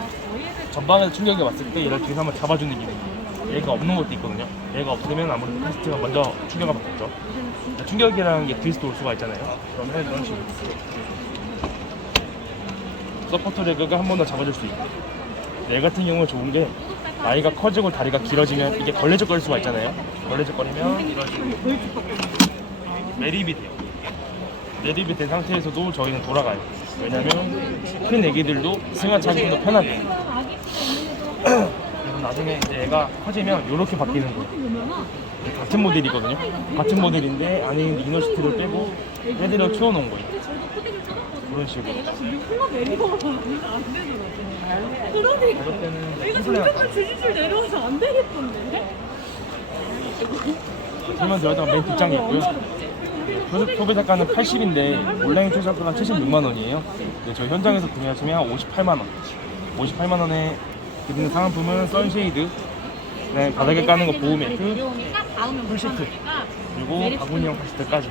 전방에서 충격이 왔을 때 얘를 뒤에서 한번 잡아주는 기능이에요. 얘가 없는 것도 있거든요. 얘가 없으면 아무래도 테스트가 먼저 충격을 받겠죠. 충격이라는 게 뒤에서 올 수가 있잖아요. 그러면 이런 식으로 서포터 레그가 한 번 더 잡아줄 수 있고, 얘 같은 경우는 좋은 게 나이가 커지고 다리가 길어지면 이게 걸레적거릴 수가 있잖아요. 걸레적거리면 이런 식으로 매립이 돼요. 매립이 된 상태에서도 저희는 돌아가요. 왜냐면 큰 애기들도 승하차하기 좀 더 편하게. 그래서 나중에 이제 얘가 커지면 이렇게 바뀌는 거예요. 같은 모델이거든요. 같은 모델인데 안에 있는 이너시트를 빼고 헤드를 키워놓은 거예요. 그런 식으로. 그럴 때는 컴플레인 제주줄 내려와서 안 되겠던데. 설명 드렸던 맨 뒷장에 있고요. 소비자가는 80인데 온라인 최저가가 76만 원이에요. 저희 현장에서 구매하시면 58만 원. 58만 원에 드리는 상품은 선쉐이드, 그다음에 바닥에 까는 거 보호 매트, 풀시트, 그리고 바구니형 카시트까지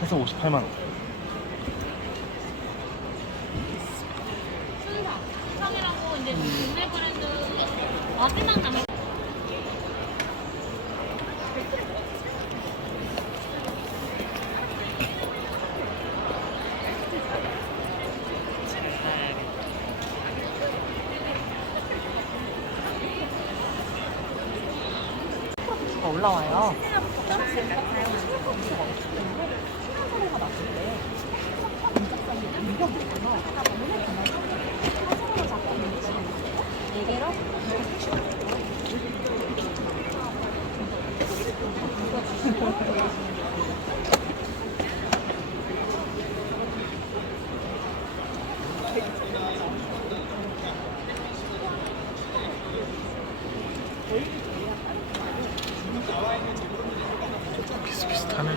해서 58만 원. 형이라고 이제 국내 브랜드 마지막 남은 올라와요. 비슷비슷하네.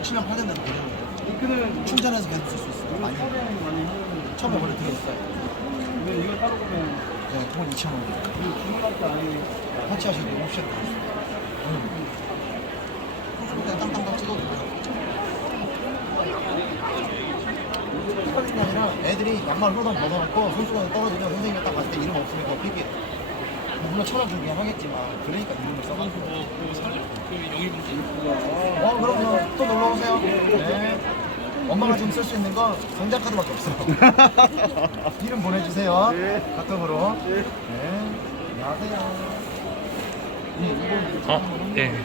시간 팔겠다는 거죠. 충전해서 계속 쓸 수 있어요. 많이. 처음에 원래 들어있어요. 근데 이거 따로 보면 네, 그건 2,000원이에요. 그리고 주문할 때 아예 같이 하시는 옵션 들어있어요. 그냥 땅땅땅 찍어도 돼요. 헷갈리는 게 아니라 애들이 양말 후당 벗어놓고 손수건에 떨어지면 선생님이 딱 봤을 때 이름 없으니까 픽이에요. 물론 1,000원 주긴 하겠지만 그러니까 이름을 써가지고 그럼요. 또 놀러오세요. 네. 엄마가 지금 쓸 수 있는 건 상장카드밖에 없어요. 이름 보내주세요. 카톡으로. 네. 안녕하세요. 네.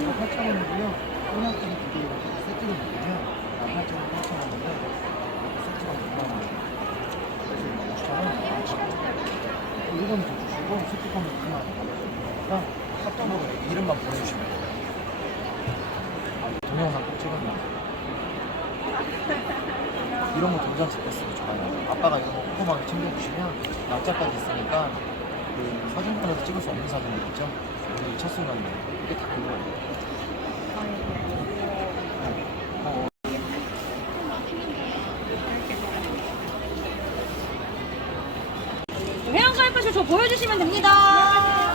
이거 8,000원이고요. 꼬냑끼리 2개 이렇게 세트로 먹으면 18,000원, 8,000원인데 이렇게 세트가 6만원. 그래서 6,000원, 6,000원. 이건 더 주시고 스티커는 2만원. 카톡으로 이름만 보내주시면 돼요. 동영상 꼭 찍어주세요. 이런 거 동전 찍혔으면 좋아요. 아빠가 이거 꼼꼼하게 챙겨주시면 날짜까지 있으니까 그 사진관에서 찍을 수 없는 사진들 있죠? 오늘 첫 순간인데 이게 다 그거예요. 회원 가입하시고 저 보여주시면 됩니다.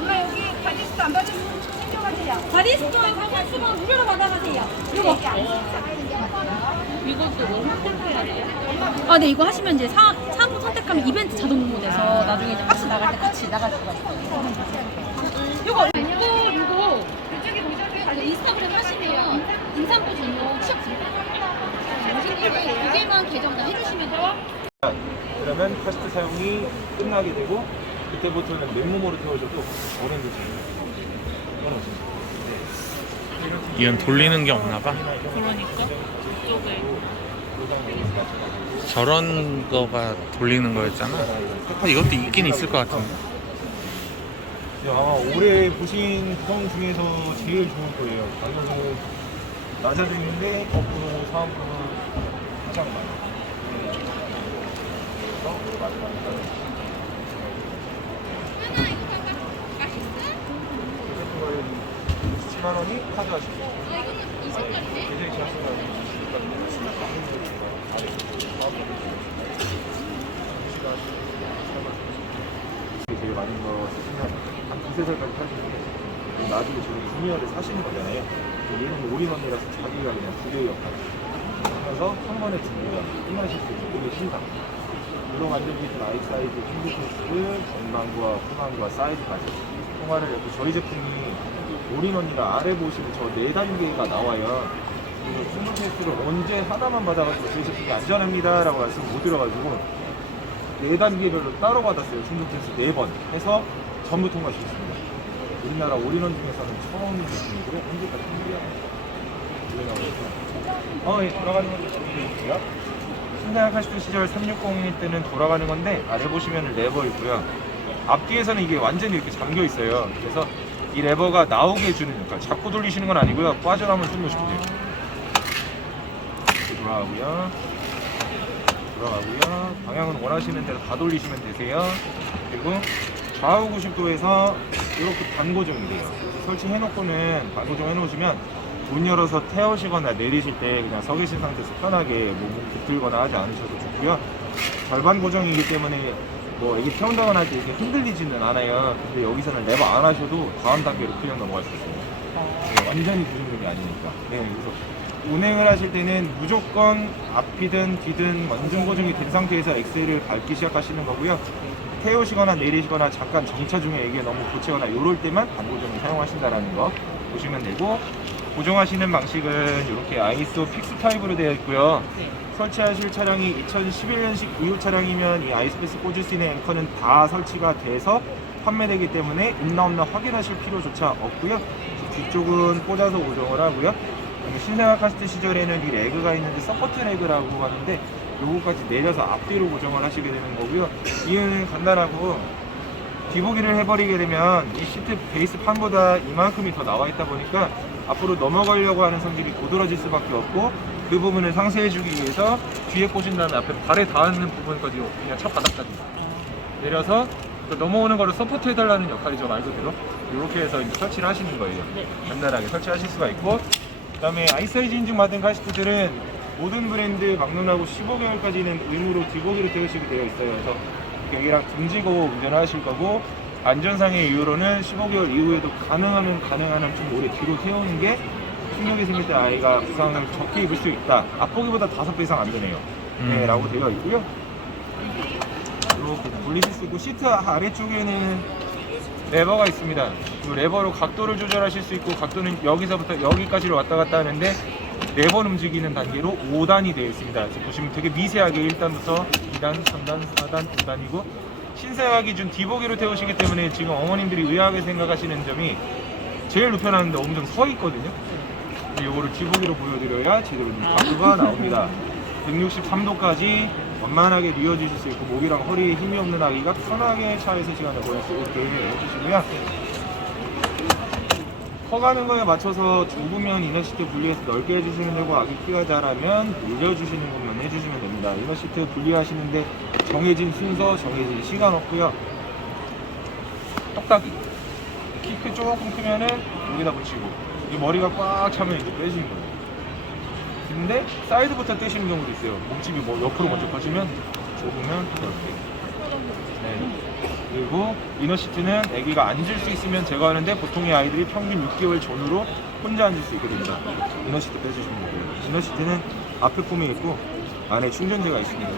엄마 여기 바디스도 안 받으시면 챙겨가세요. 바디스토에 가면 수건 무료로 받아가세요. 이거. 이것도 너무 꿀꿀하네요. 아, 네, 이거 하시면 이제 사무 선택하면 이벤트 자동 응모돼서 나중에 이제 박스 나갈 때 같이 나갈 수가 있어요. 이거 인스타그램 하시면 인삼포 전용 취업 두 개만 계정 다 해주시면 돼요. 그러면 카스트 사용이 끝나게 되고 그때부터는 맨몸으로 태워줘도 어른도 이건 돌리는 게 없나 봐. 그러니까 이쪽에 저런 거가 돌리는 거였잖아. 이것도 있긴 있을 것 같은데. 아마 올해 보신 구성 중에서 제일 좋을 거예요. 가격은 낮아지는데 거꾸로 사업으로 가장 많아요. 그래서 10만 원이 카드 하시고 계좌 이체하시면 되게 많은 거 쓰시면 한 2~3살까지 사시는데 나중에 지금 주니어를 사시는 거잖아요. 얘는 올인원이라서 자기가 그냥 두 개의 역할을 하면서 한 번에 두 개가 끝나실 수 있는 그게 신상. 물론 만들기 전 아이 사이즈, 핑크패스, 전방과 후방과 사이즈까지 통화를 했고 저희 제품이 올인원이라 아래 보시면 저 4단계가 나와요. 그리고 핑크패스를 언제 하나만 받아가지고 저희 제품이 안전합니다 라고 말씀 못 드려가지고 4단계별로 따로 받았어요. 핑크패스 4번 해서 전부 통과시켰습니다. 우리나라 올인원 중에서는 처음인 제품이고요. 현재까지 통과해요. 예, 돌아가는 건데 보여드릴게요. 신사약 80도 시절 360일 때는 돌아가는 건데 아래 보시면 레버 있고요. 앞뒤에서는 이게 완전히 이렇게 잠겨 있어요. 그래서 이 레버가 나오게 해주는 역할. 잡고 돌리시는 건 아니고요. 빠져나오면 숨 놓으시면 돼요. 이렇게 돌아가고요. 방향은 원하시는 대로 다 돌리시면 되세요. 그리고 좌우 90도에서 이렇게 반고정이 돼요. 설치해놓고는 반고정 해놓으시면 문 열어서 태우시거나 내리실 때 그냥 서 계신 상태에서 편하게 몸을 붙들거나 하지 않으셔도 좋고요. 절반 고정이기 때문에 뭐 애기 태운다거나 할 때 이렇게 흔들리지는 않아요. 근데 여기서는 레버 안 하셔도 다음 단계로 그냥 넘어갈 수 있어요. 네, 완전히 고정력이 아니니까. 네, 그래서 운행을 하실 때는 무조건 앞이든 뒤든 완전 고정이 된 상태에서 엑셀을 밟기 시작하시는 거고요. 태우시거나 내리시거나 잠깐 정차 중에 애기가 너무 고치거나 이럴 때만 반고정을 사용하신다는 거 보시면 되고, 고정하시는 방식은 이렇게 아이소 픽스 타입으로 되어 있고요. 설치하실 차량이 2011년식 이후 차량이면 이 아이스패스 꽂을 수 있는 앵커는 다 설치가 돼서 판매되기 때문에 있나 없나 확인하실 필요조차 없고요. 뒤쪽은 꽂아서 고정을 하고요. 신생아 카스트 시절에는 이 레그가 있는데 서포트 레그라고 하는데 요거까지 내려서 앞뒤로 고정을 하시게 되는 거고요. 이유는 간단하고, 뒤보기를 해버리게 되면 이 시트 베이스 판보다 이만큼이 더 나와 있다 보니까 앞으로 넘어가려고 하는 성질이 고드러질 수밖에 없고, 그 부분을 상쇄해주기 위해서 뒤에 꽂은 다음에 앞에 발에 닿는 부분까지 그냥 첫 바닥까지 내려서 또 넘어오는 거를 서포트 해달라는 역할이죠, 말 그대로. 이렇게 해서 이제 설치를 하시는 거예요. 간단하게 설치하실 수가 있고, 그다음에 아이사이즈 인증 받은 카시트들은 모든 브랜드 막론하고 15개월까지는 의무로 디보기로 태우시게 되어 있어요. 그래서 여기랑 등지고 운전을 하실 거고, 안전상의 이유로는 15개월 이후에도 가능하면 좀 오래 뒤로 태우는 게 충격이 생길 때 아이가 부상을 적게 입을 수 있다. 앞보기보다 5배 이상 안 되네요. 네, 라고 되어 있고요. 이렇게 돌리실 수 있고, 시트 아래쪽에는 레버가 있습니다. 그 레버로 각도를 조절하실 수 있고, 각도는 여기서부터 여기까지를 왔다 갔다 하는데 레버 움직이는 단계로 5단이 되어 있습니다. 지금 보시면 되게 미세하게 1단부터 2단, 3단, 4단, 5단이고 신생아 기준 디보기로 태우시기 때문에 지금 어머님들이 의아하게 생각하시는 점이 제일 눕혀놨는데 엄청 서 있거든요. 이거를 디보기로 보여드려야 제대로 각도가 나옵니다. 163도까지 원만하게 뉘어주실 수 있고, 목이랑 허리에 힘이 없는 아기가 편하게 차에서 시간을 보낼 수 있게 해주시고요. 커가는 거에 맞춰서 좁으면 이너시트 분리해서 넓게 해주시면 되고, 아기 키가 자라면 늘려주시는 것만 해주시면 됩니다. 이너시트 분리하시는데 정해진 순서, 정해진 시간 없고요. 똑딱이 키 조금 크면은 여기다 붙이고, 이 머리가 꽉 차면 이제 빼시는 거예요. 근데 사이드부터 떼시는 경우도 있어요. 몸집이 뭐 옆으로 먼저 퍼지면 좁으면 이렇게. 네. 그리고 이너시트는 아기가 앉을 수 있으면 제거하는데 보통의 아이들이 평균 6개월 전후로 혼자 앉을 수 있게 됩니다. 이너시트 빼주시면 돼요. 이너시트는 앞에 폼에 있고 안에 충전재가 있습니다.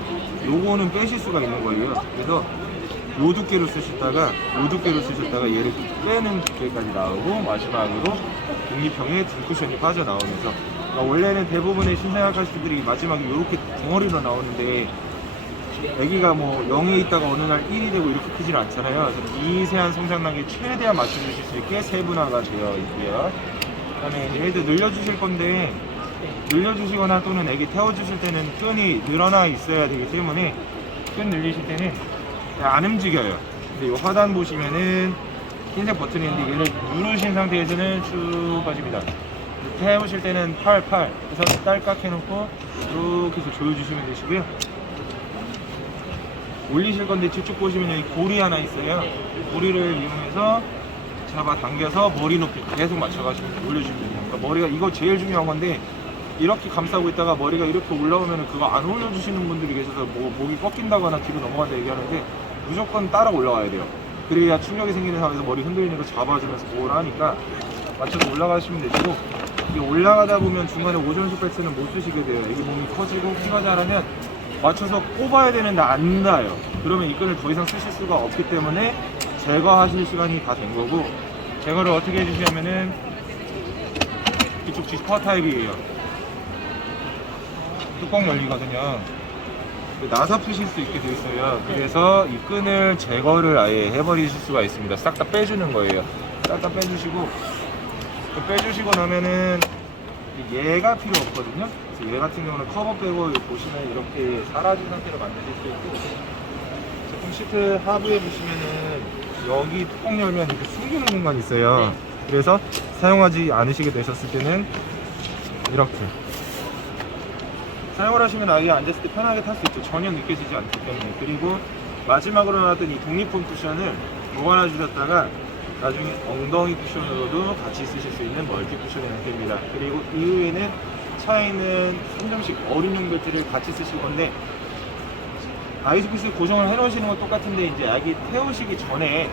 요거는 빼실 수가 있는 거예요. 그래서 요 두께로 쓰셨다가 얘를 빼는 두께까지 나오고, 마지막으로 독립형의 등쿠션이 빠져나오면서, 원래는 대부분의 신생아 카시트들이 마지막에 이렇게 덩어리로 나오는데 아기가 뭐 0에 있다가 어느 날 1이 되고 이렇게 크진 않잖아요. 그래서 미세한 성장 단계 최대한 맞춰주실 수 있게 세분화가 되어 있고요. 그다음에 이제 얘도 늘려주실 건데, 늘려주시거나 또는 아기 태워주실 때는 끈이 늘어나 있어야 되기 때문에 끈 늘리실 때는 안 움직여요. 근데 이 하단 보시면은 흰색 버튼인데 얘를 누르신 상태에서는 쭉 빠집니다. 태우실 때는 팔 그래서 딸깍 해놓고 이렇게 해서 조여주시면 되시고요. 올리실 건데 뒤쪽 보시면 여기 고리 하나 있어요. 고리를 이용해서 잡아당겨서 머리 높이 계속 맞춰가시면 올려주시면 됩니다. 그러니까 머리가 이거 제일 중요한 건데, 이렇게 감싸고 있다가 머리가 이렇게 올라오면 그거 안 올려주시는 분들이 계셔서 목이 꺾인다거나 뒤로 넘어간다 얘기하는데, 무조건 따라 올라가야 돼요. 그래야 충격이 생기는 상황에서 머리 흔들리는 거 잡아주면서 뭘 하니까 맞춰서 올라가시면 되시고, 이게 올라가다 보면 중간에 오존수 벨트는 못 쓰시게 돼요. 이게 몸이 커지고 키가 자라면 맞춰서 꼽아야 되는데 안 닿아요. 그러면 이 끈을 더 이상 쓰실 수가 없기 때문에 제거하실 시간이 다 된 거고, 제거를 어떻게 해주시냐면은 이쪽 지퍼 타입이에요. 뚜껑 열리거든요. 나사 푸실 수 있게 되어 있어요. 그래서 이 끈을 제거를 아예 해버리실 수가 있습니다. 싹 다 빼주는 거예요. 싹 다 빼주시고, 빼주시고 나면은 얘가 필요 없거든요. 그래서 얘 같은 경우는 커버 빼고 보시면 이렇게 사라진 상태로 만드실 수 있고, 제품 시트 하부에 보시면은 여기 뚜껑 열면 이렇게 숨기는 공간이 있어요. 그래서 사용하지 않으시게 되셨을 때는 이렇게 사용을 하시면 아이가 앉았을 때 편하게 탈 수 있죠. 전혀 느껴지지 않기 때문에. 그리고 마지막으로 나왔던 이 독립폼 쿠션을 보관해 주셨다가 나중에 엉덩이 쿠션으로도 같이 쓰실 수 있는 멀티 쿠션의 형태입니다. 그리고 이후에는 차에 있는 3점식 어린용 벨트를 같이 쓰실 건데, 아이스피스 고정을 해 놓으시는 건 똑같은데, 이제 아기 태우시기 전에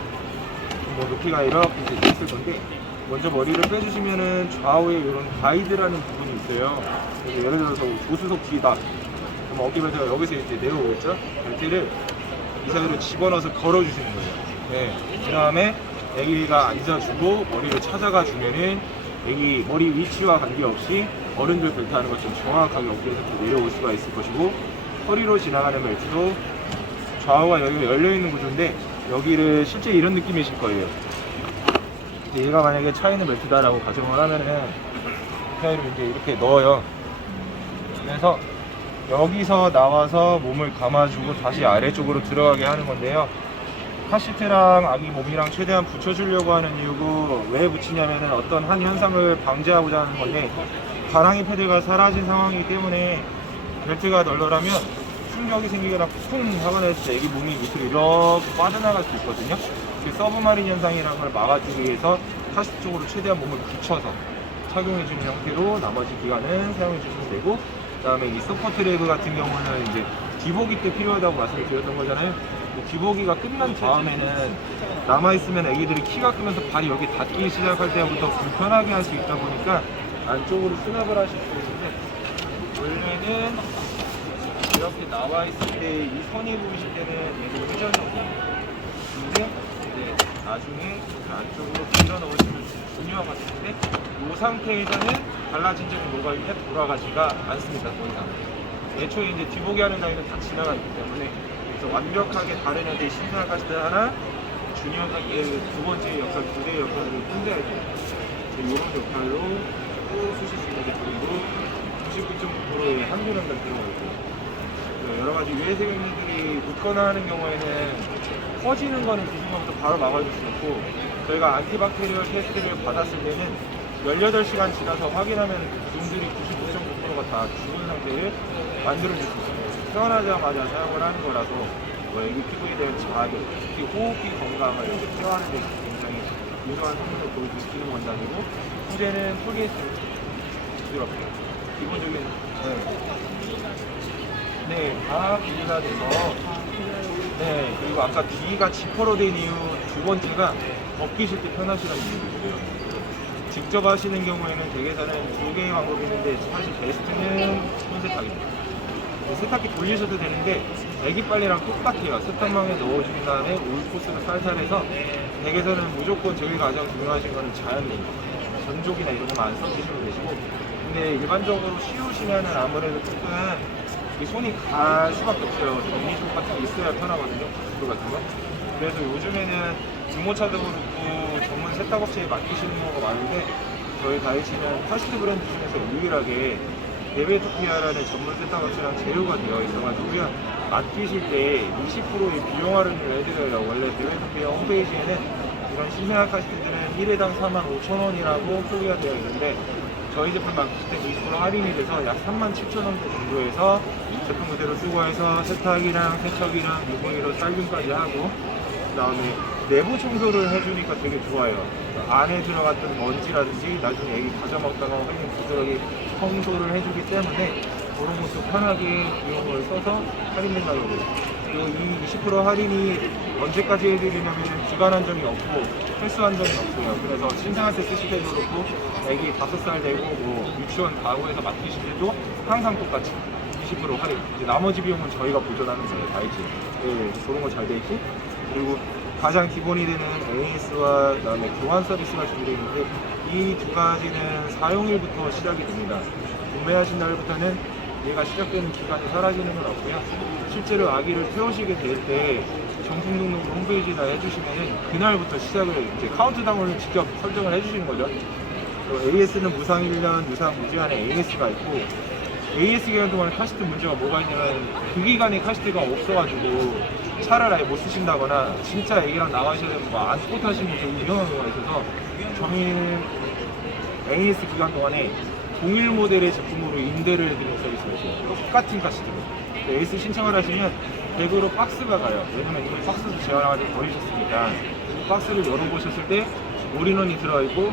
뭐 높이가 이렇게 있을 건데, 먼저 머리를 빼주시면은 좌우에 이런 가이드라는 부분이 있어요. 그래서 예를 들어서 조수석 뒤다, 그럼 어깨 벨트가 여기서 이제 내려오겠죠? 벨트를 이 사이로 집어넣어서 걸어주시는 거예요. 네. 그 다음에 아기가 앉아주고 머리를 찾아가 주면은 아기 머리 위치와 관계없이 어른들 벨트 하는 것처럼 정확하게 어깨에서 내려올 수가 있을 것이고, 허리로 지나가는 벨트도 좌우가 여기가 열려있는 구조인데, 여기를 실제 이런 느낌이실 거예요. 얘가 만약에 차 있는 벨트다라고 가정을 하면은 사이로 이제 이렇게 넣어요. 그래서 여기서 나와서 몸을 감아주고 다시 아래쪽으로 들어가게 하는 건데요. 카시트랑 아기 몸이랑 최대한 붙여주려고 하는 이유고, 왜 붙이냐면은 어떤 한 현상을 방지하고자 하는 건데, 가랑이 패드가 사라진 상황이기 때문에 벨트가 널널하면 충격이 생기거나 쿵 하거나 했을 때 애기 몸이 밑으로 이렇게 빠져나갈 수 있거든요. 그 서브마린 현상이라는 걸 막아주기 위해서 카시트 쪽으로 최대한 몸을 붙여서 착용해주는 형태로 나머지 기간은 사용해주시면 되고, 그 다음에 이 서포트 레그 같은 경우는 이제 기보기 때 필요하다고 말씀을 드렸던 거잖아요. 기보기가 끝난 다음에는 남아있으면 애기들이 키가 크면서 발이 여기 닿기 시작할 때부터 불편하게 할 수 있다 보니까 안쪽으로 수납을 하실 수 있는데, 원래는 이렇게 나와있을 때 이 선이 보이실 때는 얘는 회전형이에요. 근데 이제 나중에 안쪽으로 밀어 넣으시면 중요한 것 같은데, 이 상태에서는 달라진 점이 뭐가 있냐, 돌아가지가 않습니다. 더 이상. 애초에 이제 뒤보기 하는 나이는 다 지나갔기 때문에, 그래서 완벽하게 다른 애들이 신선한 카시트 하나, 중요한 두 번째 역할, 두 개의 역할을 혼자야 돼요. 이런 역할로 또 쓰실 수 있는 제품으로 99.9%의 한도령을 들어가 있고, 여러 가지 외세경리들이 웃거나 하는 경우에는 퍼지는 거는 기준부터 바로 막아줄 수 있고, 저희가 안티박테리얼 테스트를 받았을 때는 18시간 지나서 확인하면 균들이 99.9%가 다 죽은 상태를 만들어줄 수 있어요. 태어나자마자 사용을 하는 거라서 애기 피부에 대한 자극, 특히 호흡기 건강을 케어하는 데 굉장히 유효한 성능을 보여주시는 원단이고, 소재는 폴리에스터 부드럽게 기본적인 다 분리가 돼서, 그리고 아까 뒤가 지퍼로 된 이유 두 번째가 벗기실 때 편하시라는 이유도 있고요. 직접 하시는 경우에는 댁에서는 두 개의 방법이 있는데, 사실 베스트는 손 세탁입니다. 세탁기 돌리셔도 되는데 애기 빨래랑 똑같아요. 세탁망에 넣어준 다음에 올 코스로 살살해서, 댁에서는 무조건 저희가 가장 중요하신 거는 자연민, 전족이나 이런 거만 안 써주시면 되시고, 근데 일반적으로 씌우시면은 아무래도 조금 이 손이 갈 수밖에 없어요. 정리조 같은 게 있어야 편하거든요. 구슬 같은 거. 그래서 요즘에는 중고차도 그렇고 전문 세탁업체에 맡기시는 경우가 많은데, 저희 다이치는 카시트 브랜드 중에서 유일하게 데베토피아라는 전문 세탁업체랑 제휴가 되어 있어가지고요. 맡기실 때 20%의 비용 할인을 해드려요. 원래 데베토피아 홈페이지에는 이런 신생아 카시트들은 1회당 45,000원이라고 표기가 되어 있는데, 저희 제품 맡기실 때 20% 할인이 돼서 약 37,000원 정도에서 제품 그대로 쓰고 해서 세탁이랑 세척이랑 유분기로 살균까지 하고, 그 다음에 내부 청소를 해주니까 되게 좋아요. 안에 들어갔던 먼지라든지 나중에 애기 과자 먹다가 훨씬 부드럽게 청소를 해주기 때문에 그런 것도 편하게 비용을 써서 할인된 가격으로. 그리고 이 20% 할인이 언제까지 해드리냐면 주간 한정이 없고 횟수 한정이 없어요. 그래서 신생아 때 쓰실 때도 그렇고 애기 5살 되고 뭐 유치원 가구에서 맡기실 때도 항상 똑같이 20% 할인. 이제 나머지 비용은 저희가 보존하는 거예요. 다이치. 그런 거 잘 돼 있고, 그리고 가장 기본이 되는 AS와 그다음에 교환 서비스가 준비되어 있는데, 이 두 가지는 사용일부터 시작이 됩니다. 구매하신 날부터는 얘가 시작되는 기간이 사라지는 건 없고요. 실제로 아기를 태우시게 될 때 정품 등록 홈페이지나 해주시면은 그날부터 시작을 이제 카운트다운을 직접 설정을 해주시는 거죠. AS는 무상 1년, 무상 무제한의 AS가 있고, AS 기간 동안 카시트 문제가 뭐가 있냐면 그 기간에 카시트가 없어가지고 차를 아예 못 쓰신다거나 진짜 애기랑 나가셔야 되면 안 스포트하시는 게 되게 위험한 경우가 있어서, 저희는 AS 기간 동안에 동일 모델의 제품으로 임대를 해드리는 서비스가 있어요. 똑같은 카시트로. AS 신청을 하시면 100으로 박스가 가요. 왜냐면 이걸 박스도 제한하고 버리셨으니까. 박스를 열어보셨을 때 올인원이 들어있고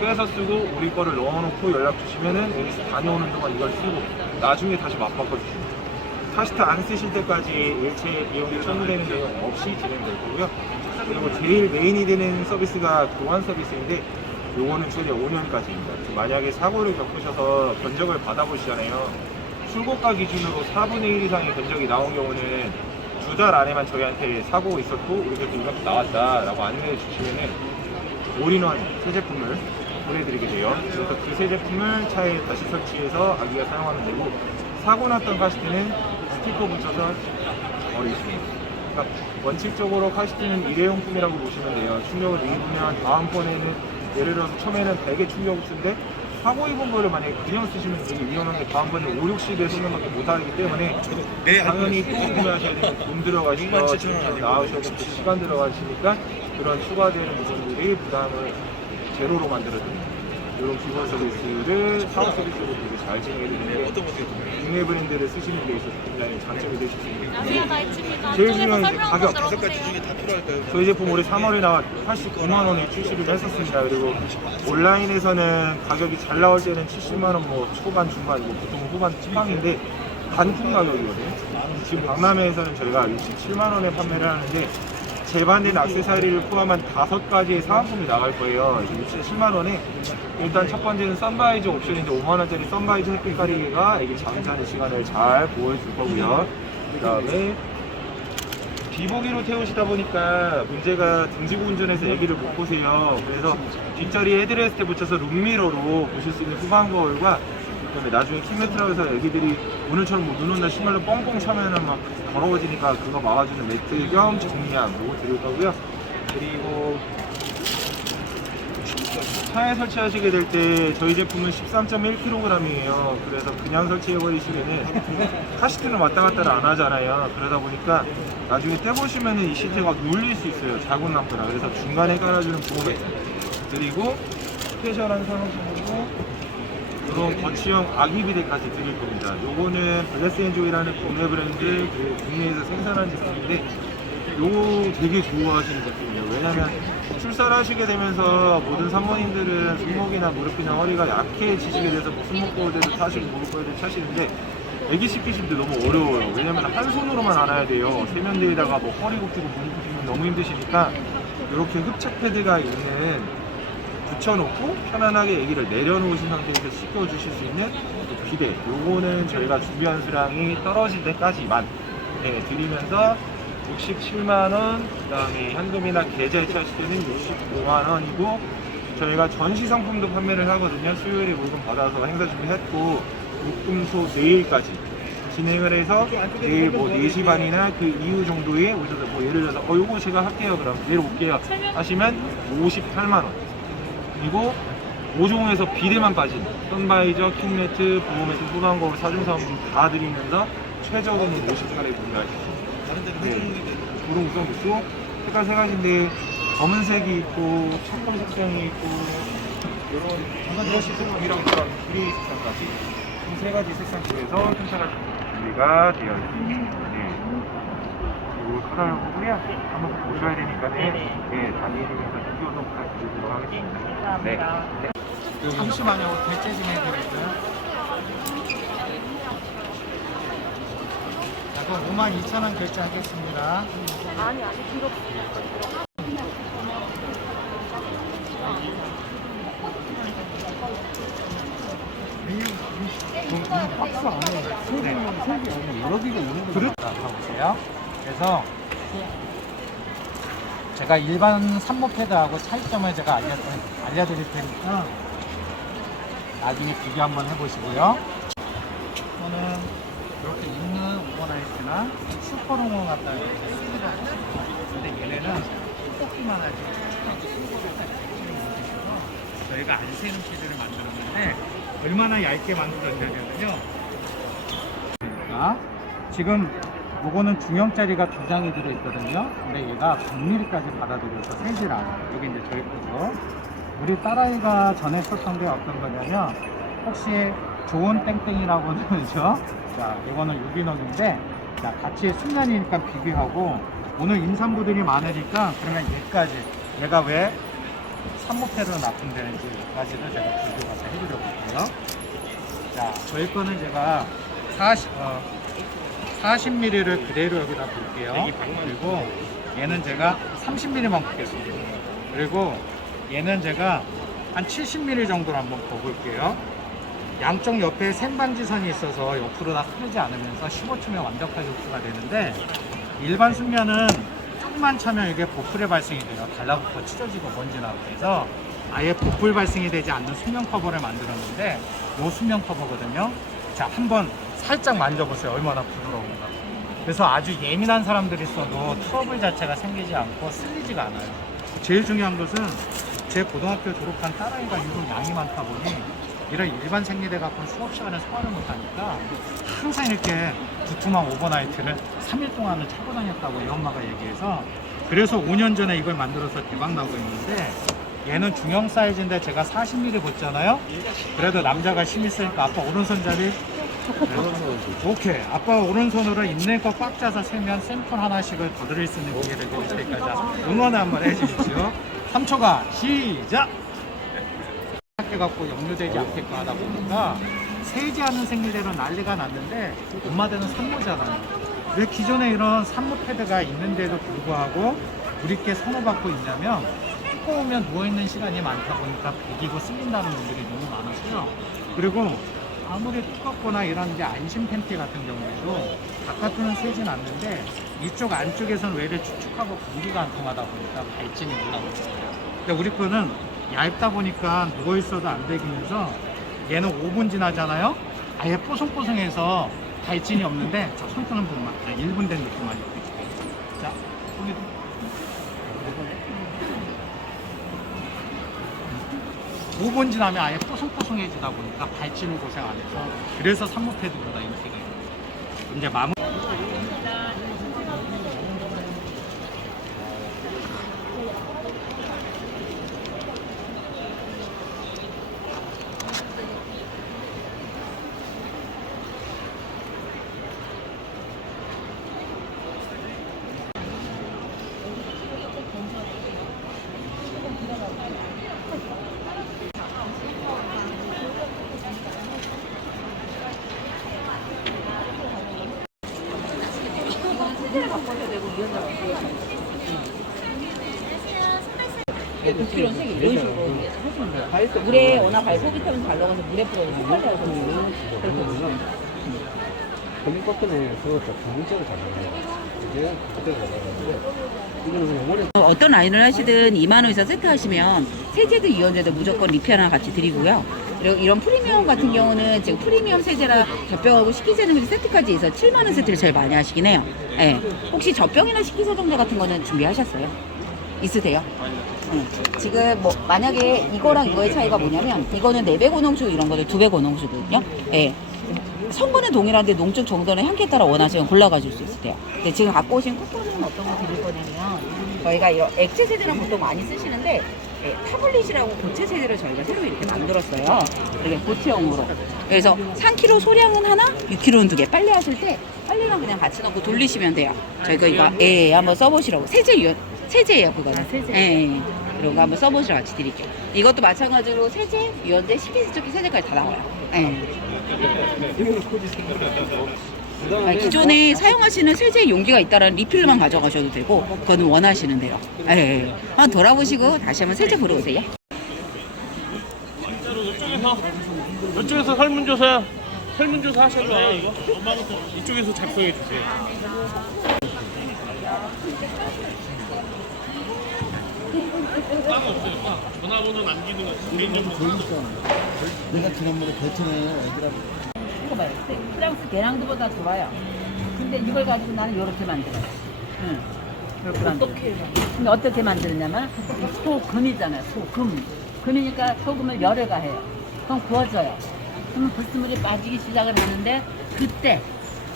빼서 쓰고 우리 거를 넣어놓고 연락 주시면은 AS 다녀오는 동안 이걸 쓰고 나중에 다시 맞바꿔주십니다. 카시트 안 쓰실 때까지 일체 비용이 청구되는 경우 없이 진행될 거고요. 그리고 제일 메인이 되는 서비스가 교환 서비스인데, 요거는 최대 5년까지입니다. 만약에 사고를 겪으셔서 견적을 받아보시잖아요. 출고가 기준으로 4분의 1 이상의 견적이 나온 경우는 2달 안에만 저희한테 사고 있었고 우리 곁에 이만큼 나왔다라고 안내해 주시면은 올인원 새 제품을 보내드리게 돼요. 그래서 그 새 제품을 차에 다시 설치해서 아기가 사용하면 되고, 사고 났던 카시트는 스티커 붙여서 버리십니다. 그러니까 원칙적으로 카시트는 일회용품이라고 보시면 돼요. 충격을 입으면 다음번에는 예를 들어서 처음에는 100의 충격 흡수인데 사고 입은 거를 만약에 그냥 쓰시면 되게 위험한 게, 다음번에 5, 60의 성능밖에 못하기 때문에 당연히 또 구매하셔야 되고 돈 들어가시고 나오셔야 되고 시간 들어가시니까 그런 추가되는 부분들이 부담을 제로로 만들어줍니다. 이런 기본 서비스를 사업 서비스로 되게 잘 진행해드리는데 국내 브랜드를 쓰시는 데 있어서 굉장히 장점이 되실 수 있는 나비야 나 있습니다. 제일 이쪽에서 중요한 설명 가격. 한번 들어보세요. 저희 제품 올해 3월에 나와 89만 원에 출시를 했었습니다. 그리고 온라인에서는 가격이 잘 나올 때는 70만 원, 뭐 초반, 중반, 뭐 보통 후반 찐빵인데 단품 가격이거든요. 지금 박람회에서는 저희가 67만 원에 판매를 하는데 재반된 액세서리를 포함한 5가지의 사은품이 나갈 거예요. 67만 원에 일단 첫 번째는 선바이저 옵션인데 5만 원짜리 선바이저 햇빛 가리개가 이게 잠자는 시간을 잘 보여줄 거고요. 그 다음에 비보기로 태우시다 보니까 문제가 등지고 운전해서 애기를 못 보세요. 그래서 뒷자리에 헤드레스트에 붙여서 룸미러로 보실 수 있는 후방 거울과 그다음에 나중에 킹메트라에서 애기들이 오늘처럼 뭐 눈 온다 신발로 뻥뻥 차면은 막 더러워지니까 그거 막아주는 매트 겸 정리함 요거 드릴 거고요. 그리고 차에 설치하시게 될 때 저희 제품은 13.1kg이에요. 그래서 그냥 설치해버리시면은 카시트는 왔다 갔다를 안 하잖아요. 그러다 보니까 나중에 떼보시면은 이 시트가 눌릴 수 있어요. 자국 남거나. 그래서 중간에 깔아주는 보호 매트. 그리고 스페셜한 상품으로 이런 거치형 아기 비데까지 드릴 겁니다. 요거는 블레스앤조이라는 국내 브랜드 그리고 국내에서 생산한 제품인데 요거 되게 좋아하시는 제품이에요. 왜냐면 출산을 하시게 되면서 모든 산모님들은 손목이나 무릎이나 허리가 약해지시게 돼서 뭐 손목골대도 타시고 무릎골대도 차시는데 애기 씻기실 때 너무 어려워요. 왜냐면 한 손으로만 안아야 돼요. 세면대에다가 뭐 허리 굽히고 무릎 굽히면 너무 힘드시니까 이렇게 흡착 패드가 있는 붙여놓고 편안하게 아기를 내려놓으신 상태에서 씻겨주실 수 있는 그 비데 요거는 저희가 준비한 수량이 떨어질 때까지만 드리면서 67만원 그 다음에 현금이나 계좌 이체하실 때는 65만 원이고 저희가 전시 상품도 판매를 하거든요. 수요일에 물건 받아서 행사 준비했고 목금소 내일까지 진행을 해서 내일 뭐 4시 반이나 그 이후 정도에 오셔서 뭐 예를 들어서 요거 제가 할게요 그럼 내일 올게요 하시면 58만 원 그리고 5종에서 비대만 빠진 선바이저, 킹매트, 보호매트, 후방거울, 사중사은품 다 드리면서 최저금은 58에 구매할 수 있습니다. 네. 그런 구성 있고 색깔 3가지인데 검은색이 있고 청금 색상이 있고 이런 브러시 색이랑 이런 그레이 색상까지 총 3가지 색상 중에서 순차가 준비가 되어 있습니다. 네. 그리고 카라를 보고요. 한번 보셔야 되니까는 다니면서 비교도 부탁드리도록 하겠습니다. 네. 잠시만요. 결제 좀 해드릴까요? 그럼 52,000원 결제하겠습니다. 아니 뒤로. 박스 안에 색이 안에 여러 개가 있는 거죠. 가보세요. 그래서 제가 일반 산모 패드하고 차이점을 제가 알려드릴 테니까 나중에 비교 한번 해보시고요. 이거는 이렇게 있는 오버나이트나 슈퍼롱을 갖다 이렇게 쓰기도 하고 근데 얘네는 뽑기만 하지 저희가 안 새는 패드를 만들었는데 얼마나 얇게 만들었냐면요 지금 요거는 중형짜리가 2장이 들어있거든요. 근데 얘가 100mm까지 받아들여서 세질 않아요. 여기 이제 저희 거죠. 우리 딸아이가 전에 썼던 게 어떤 거냐면 혹시 좋은 땡땡이라고는 그죠? 자, 이거는 유기농인데 자, 같이 순년이니까 비교하고 오늘 임산부들이 많으니까 그러면 얘까지 얘가 왜 산모패드로 납품되는지까지도 제가 비교 가서 해드려 볼게요. 자, 저희 거는 제가 40mm를 그대로 여기다 볼게요. 그리고 얘는 제가 30mm만 붓겠습니다. 그리고 얘는 제가 한 70mm 정도로 한번 둬볼게요. 양쪽 옆에 생방지선이 있어서 옆으로 다 흐르지 않으면서 15초면 완벽하게 흡수가 되는데 일반 순면은 조금만 차면 이게 보풀의 발생이 돼요. 달라붙어 찢어지고 먼지 나고 해서 아예 보풀 발생이 되지 않는 수면 커버를 만들었는데 이 수면 커버거든요. 자, 한번 살짝 만져보세요. 얼마나 부드러운가. 그래서 아주 예민한 사람들이 써도 트러블 자체가 생기지 않고 쓸리지가 않아요. 제일 중요한 것은 제 고등학교 졸업한 딸아이가 유독 양이 많다 보니 이런 일반 생리대 갖고는 수업 시간에 소화를 못하니까 항상 이렇게 두툼한 오버나이트를 3일 동안을 차고 다녔다고 이 엄마가 얘기해서 그래서 5년 전에 이걸 만들어서 대박 나고 있는데 얘는 중형 사이즈인데 제가 40mm 줬잖아요. 그래도 남자가 힘이 세니까 아빠 오른손 자리. 네. 오케이. 아빠 오른손으로 있는 거 꽉 잡아서 세면 샘플 하나씩을 더 드릴 수 있는 기회를 드릴 테니까 자, 응원 한번 해주십시오. 3초가 시작! 해갖고 역류되지 않게끔 하다 보니까 세제하는 생리대로 난리가 났는데 엄마들은 산모잖아요. 왜 기존에 이런 산모 패드가 있는데도 불구하고 우리께 선호받고 있냐면 두꺼우면 누워있는 시간이 많다 보니까 배기고 쓸린다는 분들이 너무 많았어요. 그리고 아무리 두껍거나 이런 이제 안심 팬티 같은 경우에도 바깥으로는 세진 않는데 이쪽 안쪽에서는 외를 축축하고 공기가 안 통하다 보니까 발진이 올라오고 있어요. 근데 우리 거는 얇다 보니까 누워있어도 안 되면서 얘는 5분 지나잖아요. 아예 뽀송뽀송해서 발진이 없는데 자, 손 뜨는 분만 1분 된 느낌만 있고 자, 손이 5분 지나면 아예 뽀송뽀송해지다 보니까 발진을 고생 안 해서 그래서 산모 패드보다 인기가 있어요. 이제 마무리 물에 워낙 발포비타민 잘 넣어서 물에 뿌려서 색깔내서 걸린 버튼에 그것도 공식적으로 잡아요. 이제 그대로 잡아가지고 이거는 영원히 어떤 아이를 하시든 2만 원 이상 세트 하시면 세제도 이온제도 무조건 리필 하나 같이 드리고요. 그리고 이런 프리미엄 같은 경우는 지금 프리미엄 세제랑 젖병하고 식기세정제 세트까지 해서 7만 원 세트를 제일 많이 하시긴 해요. 네. 혹시 젖병이나 식기세정제 같은 거는 준비하셨어요? 있으세요? 지금 뭐 만약에 이거랑 이거의 차이가 뭐냐면 이거는 4배 고농수 이런 거는 2배 고농수거든요. 예. 성분은 동일한데 농축 정도는 향기에 따라 원하시면 골라가실 수 있으세요. 근데 지금 갖고 오신 쿠폰은 어떤 거 드릴 거냐면 저희가 이런 액체 세제를 보통 많이 쓰시는데 타블릿이라고 고체 세제를 저희가 새로 이렇게 만들었어요. 이렇게 고체형으로. 그래서 3kg 소량은 하나, 6kg는 2개. 빨래 하실 때 빨래랑 그냥 같이 넣고 돌리시면 돼요. 저희가 이거 한번 써보시라고. 세제예요, 그거는. 세제. 예. 그런 거 한번 써보시라고 같이 드릴게요. 이것도 마찬가지로 세제, 유연제, 식기세척기 세제까지 다 나와요. 예. 기존에 사용하시는 세제 용기가 있다라는 리필만 가져가셔도 되고 그거는 원하시는 대로. 예. 한번 돌아보시고 다시 한번 세제 보러 오세요. 이쪽에서 설문조사 하셔서 이쪽에서 작성해 주세요. 빵 없어요. 빵. 전화번호 남기는 거 개인정보. 내가 지난번에 베트남에 애들하고 이거 봐요. 프랑스 게랑드보다 좋아요. 근데 이걸 가지고 나는 이렇게 만들어요. 응. 이렇게 만들어요. 근데 어떻게 만드느냐면 소금이잖아요. 소금. 금이니까 소금을 열을 가해요. 그럼 구워져요. 그러면 불순물이 빠지기 시작을 하는데 그때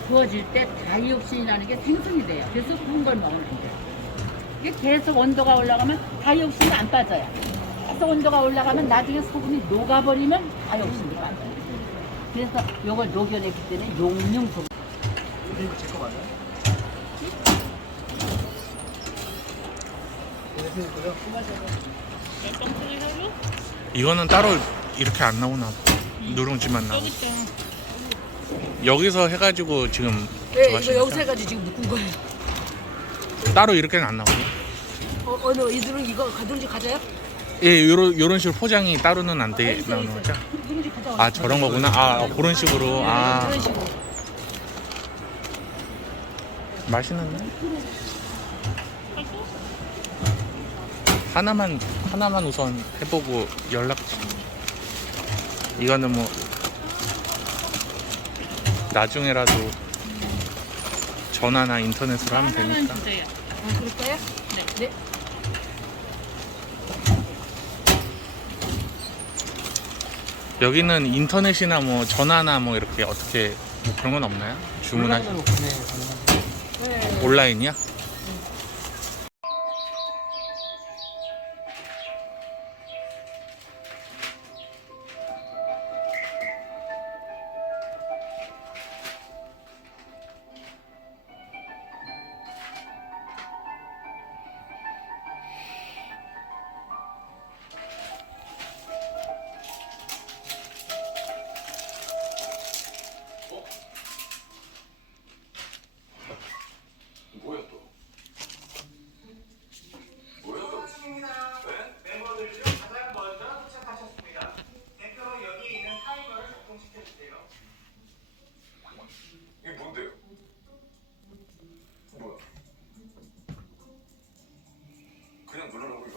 구워질 때 다이옥신이라는 게 생성이 돼요. 그래서 구운 걸 먹으면 안 돼요. 이게 계속 온도가 올라가면 다이옥신이 안 빠져요. 계속 온도가 올라가면 나중에 소금이 녹아버리면 다이옥신이 빠져요. 그래서 이걸 녹여냈기 때문에 용융 소금. 제거 맞아요? 이거는 따로 이렇게 안 나오나? 누룽지만 나오고. 여기서 해가지고 지금 네, 이거 여기서 해가지고 지금 묶은 거예요. 따로 이렇게는 안 나오네. 어느 이들은 이거 누룽지 가져요? 예, 요런 식으로 포장이 따로는 안 돼 나오는 거죠? 누룽지 가져와. 아, 저런 거구나. 아, 그런 식으로. 아, 그런 식으로. 맛있는데? 하나만 우선 해보고 연락. 이거는 뭐 나중에라도 전화나 인터넷으로 하면 되니까. 그럴까요? 네. 여기는 인터넷이나 뭐 전화나 뭐 이렇게 어떻게 뭐 그런 건 없나요? 주문하시 온라인이야? 물러나고